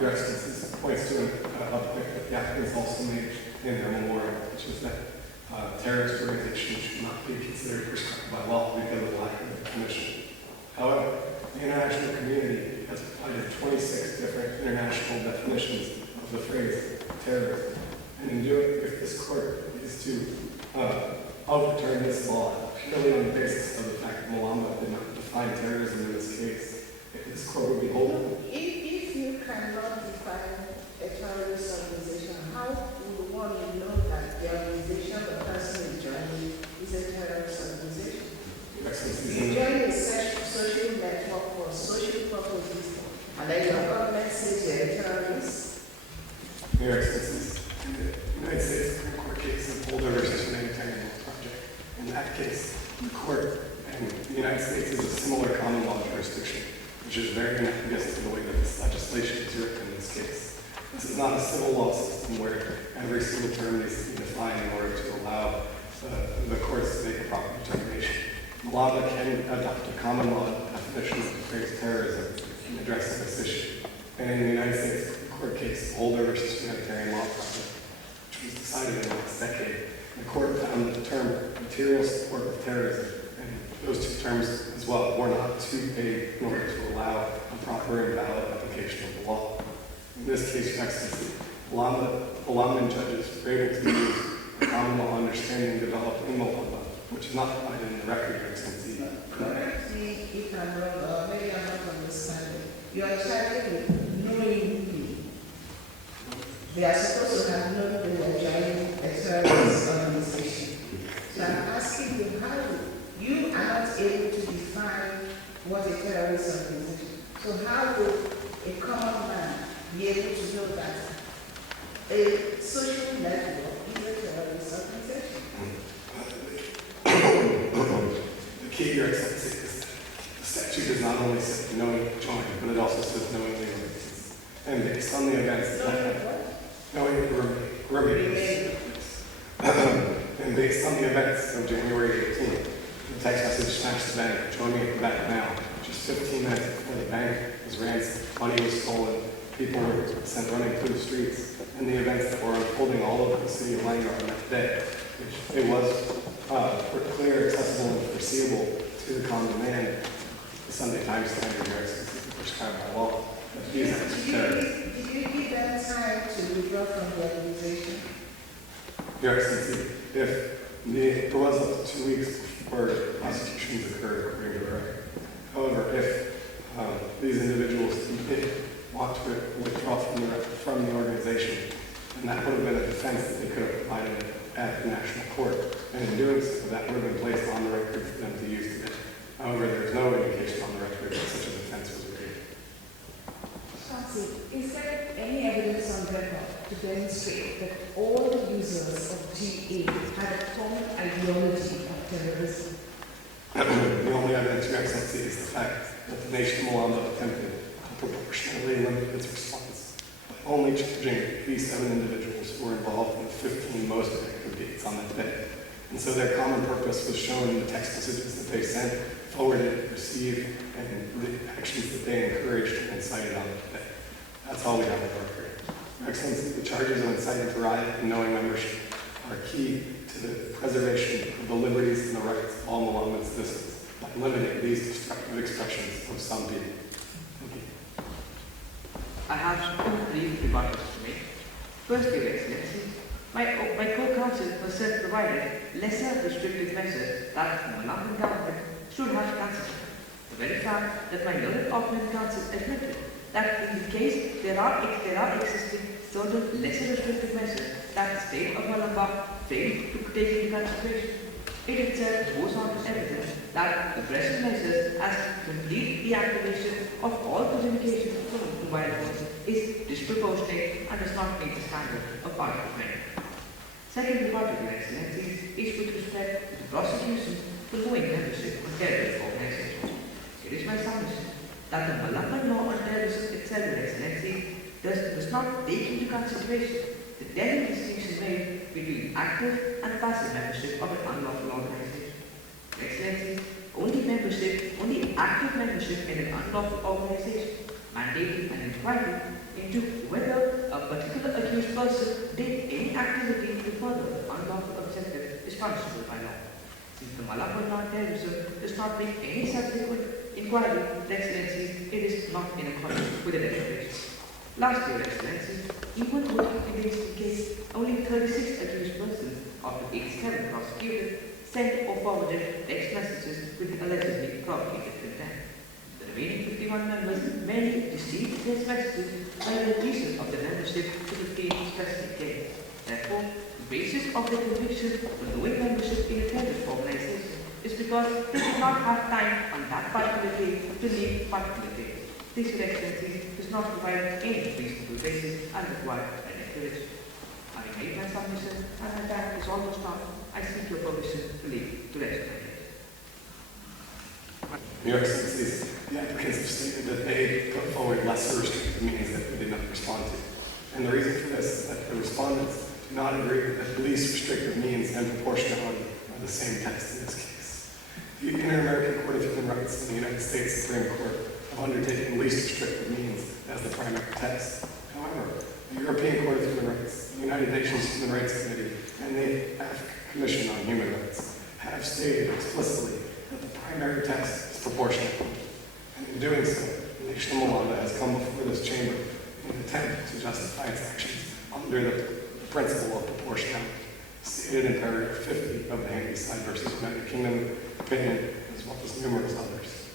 Your Excellency points to a point that the applicants also made in their memorial, which is that terrorist organizations should not be considered prescribed by law because of the lack of definition. However, the international community has provided 26 different international definitions of the phrase terrorism. And in doing, if this court is to overturn this law purely on the basis of the fact that Malama did not define terrorism in this case, if this court would be holding. If you cannot define a terrorist organization, how would one know that the organization the person is joining is a terrorist organization? You join a social network for social purposes, and then your government says you're a terrorist. Your Excellency, the United States Supreme Court case of Boulder versus Humanitarian Law Project. In that case, the court and the United States is a similar common law jurisdiction, which is very analogous to the way that this legislation is written in this case. This is not a civil law system where every single term needs to be defined in order to allow the courts to make a proper determination. Malama can adopt a common law definition of the phrase terrorism in addressing this issue. And in the United States Supreme Court case, Boulder versus Humanitarian Law Project, which was decided in the last decade, the court found that the term material support of terrorism and those two terms as well were not to pay in order to allow a proper and valid application of the law. In this case, Your Excellency, Alaman judges were able to use a common law understanding developed in Malamba, which is not provided in the record, Your Excellency. Correct me if I'm wrong, or maybe I'm not understanding. You are charging with knowingly. They are supposed to have known they were joining a terrorist organization. So I'm asking you, how you are not able to define what a terrorist organization. So how would a common man be able to know that a social network is a terrorist organization? The key, Your Excellency, is the statute does not only say knowing join, but it also says knowingly remains. And based on the events knowingly remains. And based on the events of January 18th, the text message snatched the bank, join me at the bank now. Just 15 minutes before the bank was ransacked, money was stolen, people were sent running through the streets, and the events that were unfolding all over the city of Langar on that day. It was clear, accessible, and foreseeable to the common man, the Sunday Times standard, Your Excellency, prescribed by law. Did you give them time to withdraw from the organization? Your Excellency, there was up to 2 weeks before prosecutions occurred, according to the record. However, if these individuals did want to withdraw from the organization, then that would have been a defense that they could have provided at the national court. And in doing so, that would have been placed on the record for them to use today. However, there is no indication on the record that such a defense was made. Is there any evidence on record to demonstrate that all the users of GA had a common ideology of terrorism? The only evidence, Your Excellency, is the fact that the nation of Malamba attempted to proportionally limit its response by only charging 87 individuals who were involved in the 15 most active dates on that day. And so their common purpose was shown in the text messages that they sent, forwarded, received, and the actions that they encouraged and incited on that day. That's all we have on the record. Your Excellency, the charges of inciting to riot and knowing membership are key to the preservation of the liberties and the rights of all Malamban citizens by limiting these destructive expressions of some people. Thank you. I have some brief rebuttals to make. Firstly, Your Excellency, my co-counsel has provided lesser restrictive measures that the Malamban government should have considered. The very fact that my learned opponent counsel admitted that in the case there are existing certain lesser restrictive measures that the state of Malamba failed to take into consideration, it itself goes on to evidence that the present measures as complete deactivation of all communication from mobile phones is disproportionate and does not meet the standard of Article 20. Second rebuttal, Your Excellency, is with respect to the prosecution for knowing membership of terrorist organizations. It is my submission that the Malamban law on terrorism itself, Your Excellency, does not take into consideration the delicate distinction made between active and passive membership of an unlawful organization. Your Excellency, only active membership in an unlawful organization mandating an inquiry into whether a particular accused person did any activity to further the unlawful objective is punishable by law. Since the Malamban law on terrorism does not make any subsequent inquiry, Your Excellency, it is not in accordance with the declaration. Last year, Your Excellency, even looking in this case, only 36 accused persons of the 87 prosecuted sent or forwarded text messages with allegedly provocated content. The remaining 51 members merely received text messages by the reason of their membership to the 15 specific days. Therefore, the basis of their conviction for knowing membership in a terrorist organization is because they did not have time on that particular day to leave particular days. This, Your Excellency, does not provide any reasonable basis as required by declaration. Having made my submission and my time is almost up, I seek your permission to leave to rest my head. Your Excellencies, the applicants have stated that they put forward lesser restrictive means that we did not respond to. And the reason for this is that the respondents do not agree that the least restrictive means and proportionality are the same text in this case. The Inter-American Court of Human Rights and the United States Supreme Court have undertaken least restrictive means as the primary test. However, the European Court of Human Rights, the United Nations Human Rights Committee, and the African Commission on Human Rights have stated explicitly that the primary test is proportional. And in doing so, the nation of Malanda has come before this chamber in an attempt to justify its actions under the principle of proportionality, stated in paragraph 50 of the Handyside versus United Kingdom opinion, as well as numerous others.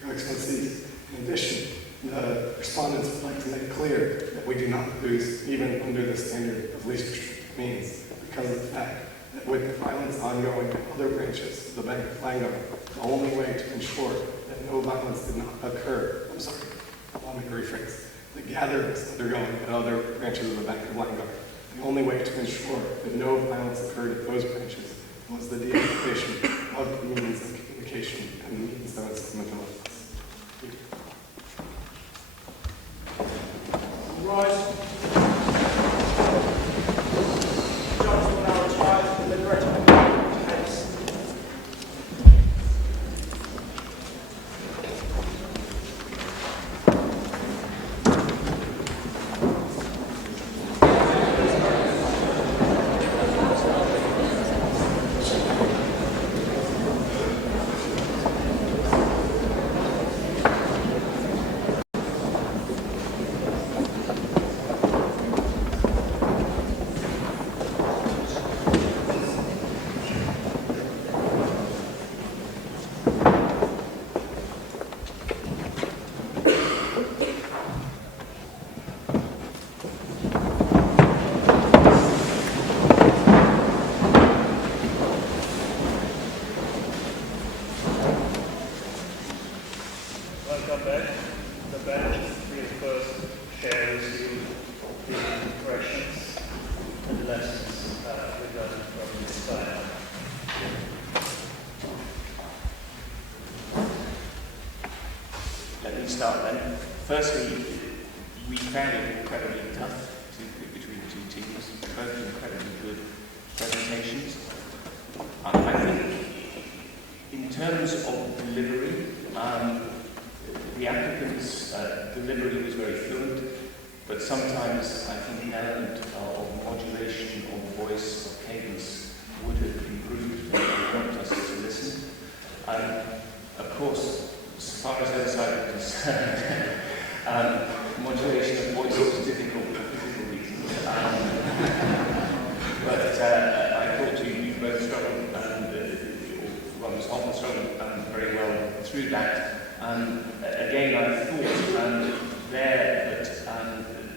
Your Excellencies, in addition, the respondents would like to make clear that we do not lose even under the standard of least restrictive means because of the fact that with the violence ongoing in other branches of the Bank of Langar, the only way to ensure that no violence did not occur, allow me to rephrase, the gatherings undergoing at other branches of the Bank of Langar, the only way to ensure that no violence occurred at those branches was the deactivation of the means of communication and the means of incitement and violence. Rise. Judge will now retire to deliberate on the case. Welcome back. The bench will first share with you the impressions and lessons we learned from this time. Let me start then. Firstly, we found it incredibly tough between the two teams. Both incredibly good presentations. I think in terms of delivery, the applicant's delivery was very fluent, but sometimes I think an element of modulation of voice or cadence would have improved and helped us to listen. Of course, as far as the other side is concerned, modulation of voice was difficult for physical reasons. But I thought you both struggled, well, Ms. Hoffman struggled very well through that. Again, I thought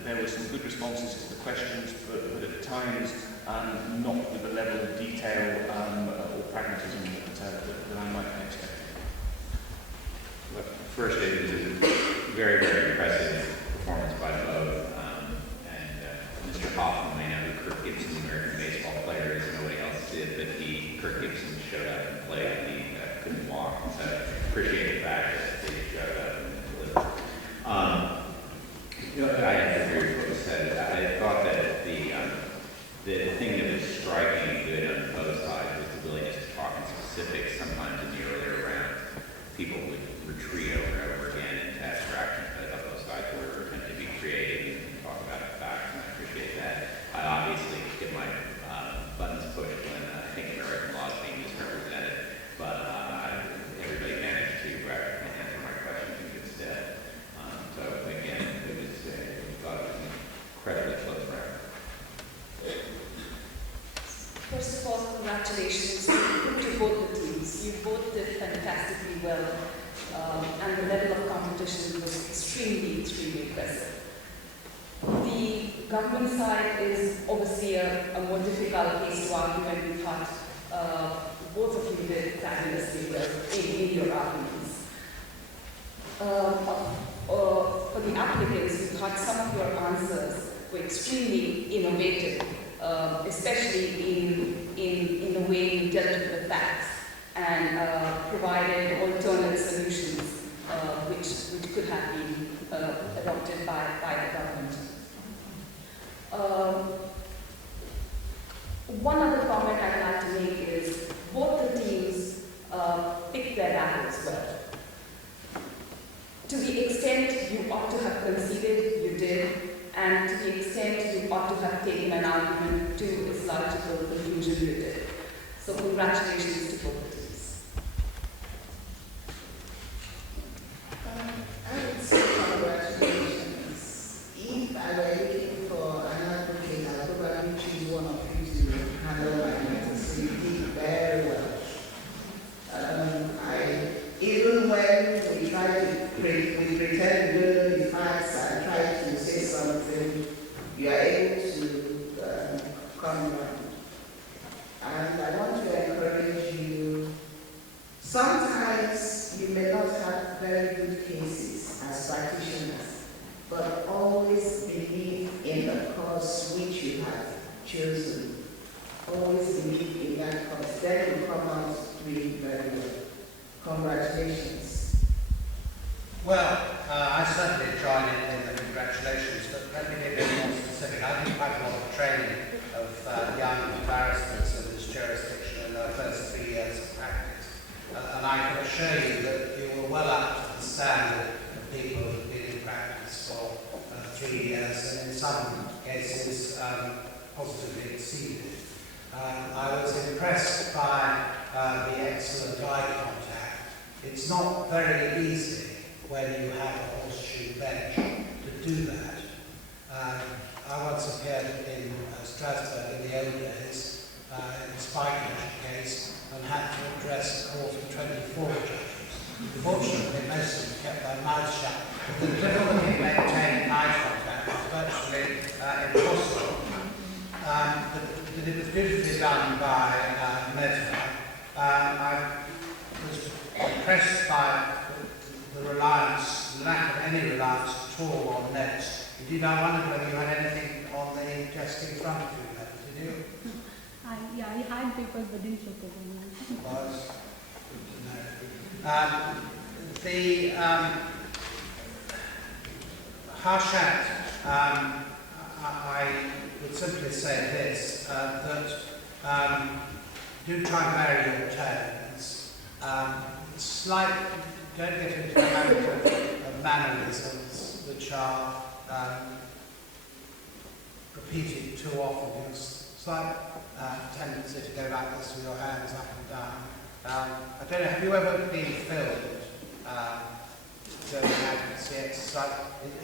there were some good responses to the questions, but at times not with the level of detail or pragmatism that I might have expected. Well, first, it was a very, very impressive performance by both. Mr. Hoffman may know who Kirk Gibson, the American baseball player, is. Nobody else did, but Kirk Gibson showed up and played, and he couldn't walk. So appreciate the fact that they showed up and delivered. I have to agree with what was said. I thought that the thing that was striking and good on both sides was the willingness to talk in specifics. Sometimes in the earlier round, people would retreat over and over again into abstraction, but I thought both sides were attempting to be creative and talk about the facts, and I appreciate that. I obviously get my buttons pushed when I think American law is being misrepresented, but everybody managed to answer my questions in good stead. So again, we thought it was an incredibly close round. First of all, congratulations to both the teams. You both did fantastically well, and the level of competition was extremely, extremely impressive. The government side is obviously a more difficult case to argue, and we thought both of you did fabulously well in your arguments. For the applicants, we thought some of your answers were extremely innovative, especially in the way you dealt with the facts and provided alternate solutions which could have been adopted by the government. One other comment I'd like to make is both the teams picked their battles well. To the extent you ought to have conceded, you did, and to the extent you ought to have taken an argument to its logical conclusion, you did. So congratulations to both the teams. cases as practitioners, but always believe in the cause which you have chosen. Always believe in that cause. Then you come out doing very well. Congratulations. Well, I certainly join in the congratulations, but let me be a bit more specific. I did quite a lot of training of young barristers in this jurisdiction in their first 3 years of practice. And I can assure you that you were well up to the standard of people who have been in practice for 3 years, and in some cases positively exceeded. I was impressed by the excellent eye contact. It's not very easy when you have a horseshoe bench to do that. I once appeared in Strasbourg in the old days, in the Spikeage case, and had to address a court of 24 judges. Fortunately, most of them kept their mouths shut. The difficulty in maintaining eye contact was virtually impossible. But it was beautifully done by Meta. I was impressed by the reliance, the lack of any reliance at all on nets. Indeed, I wondered whether you had anything on the desk in front of you, Meta. Did you? I had papers but didn't look at them. Was good to know. The Harshat, I would simply say this, that do try and vary your tones. Don't get into the habit of mannerisms which are repeated too often. There's a slight tendency to go like this with your hands up and down. I don't know, have you ever been filmed doing advocacy exercise?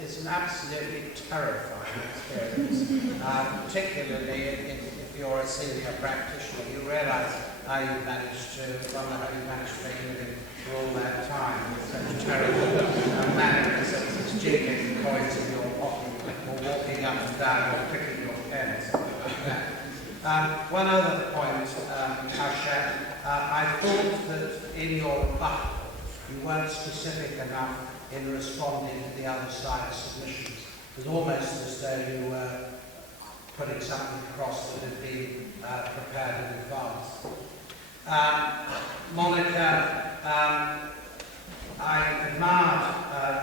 It's an absolutely terrifying experience, particularly if you're a senior practitioner. You realise how you managed to make a living for all that time with such terrible mannerisms as jiggling coins in your pocket or walking up and down or clicking your pen, something like that. One other point, Tasha, I thought that in your rebuttal you weren't specific enough in responding to the other side's submissions. It was almost as though you were putting something across that had been prepared in advance. Monica, I admired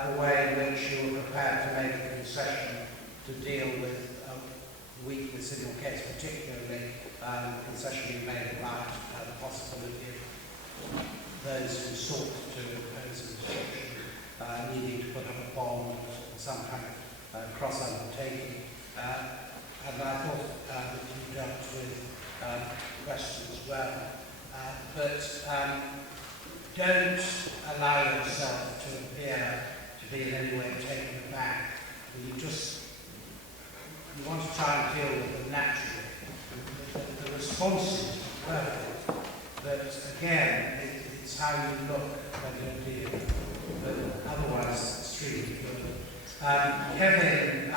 the way in which you were prepared to make a concession to deal with weakness in your case, particularly the concession you made about the possibility of those who sought to impose a restriction needing to put up a bond or some kind of cross-undertaking. And I thought that you dealt with questions well. But don't allow yourself to appear to be in any way taken aback. You want to try and deal with them naturally. The responses are perfect, but again, it's how you look when you're dealing, but otherwise extremely good. Kevin,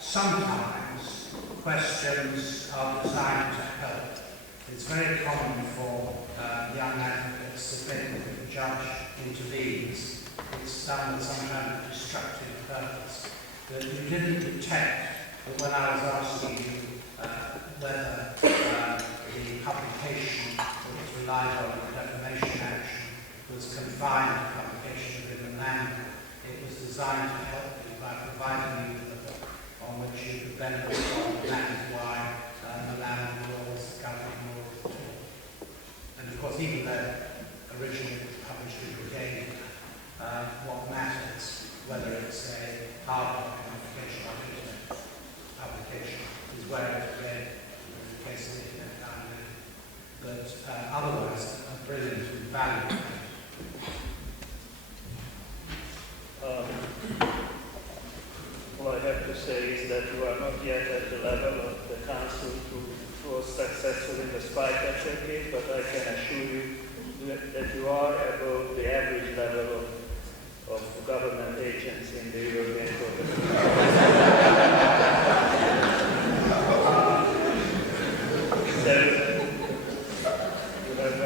sometimes questions are designed to help. It's very common for young advocates to think that the judge intervenes. It's done with some kind of destructive purpose. But you didn't detect that when I was asking you whether the publication that was relied on in the defamation action was confined to publication within the manual. It was designed to help you by providing you with a book on which you could benefit from. That is why the land laws, the governing laws at all. And of course, even though originally it was published in Brigade, what matters, whether it's a hard publication or internet publication, is where it's read, in the case of the internet download. But otherwise, a brilliant and valuable. All I have to say is that you are not yet at the level of the council who was successful in the Spikeage case, but I can assure you that you are above the average level of government agents in the European Court. So you have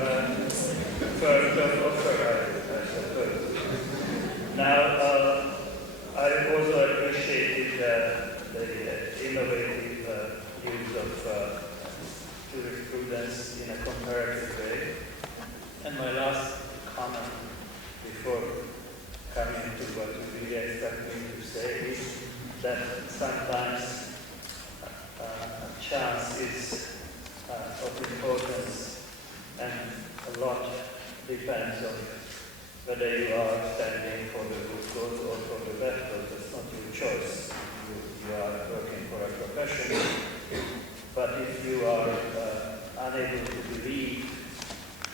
further offer, I suppose. that sometimes chance is of importance, and a lot depends on whether you are standing for the good cause or for the bad cause. That's not your choice. You are working for a profession, but if you are unable to believe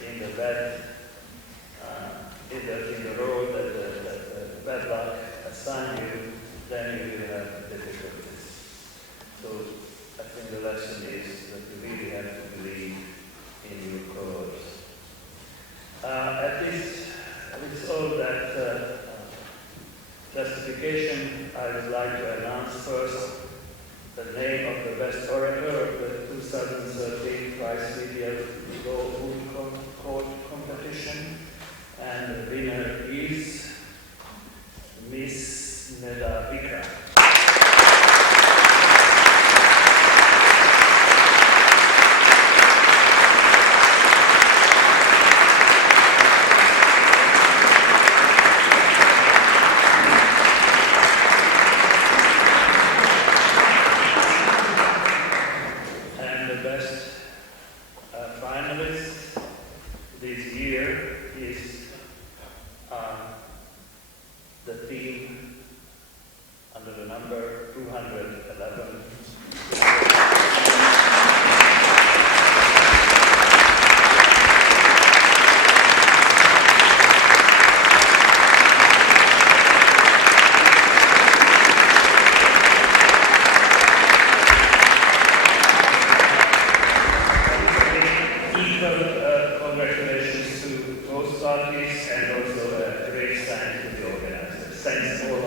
in the bad, in the road that bad luck assign you, then you will have difficulties. So I think the lesson is that you really have to believe in your cause. At least with all that justification, I would like to announce first the name of the best orator of the 2013 Prize Media Law Moot Court competition, and the winner is Miss Neda Vikram. Finalist this year is the team under the number 211. Congratulations to both parties, and also a great thanks to the organizers. Thanks all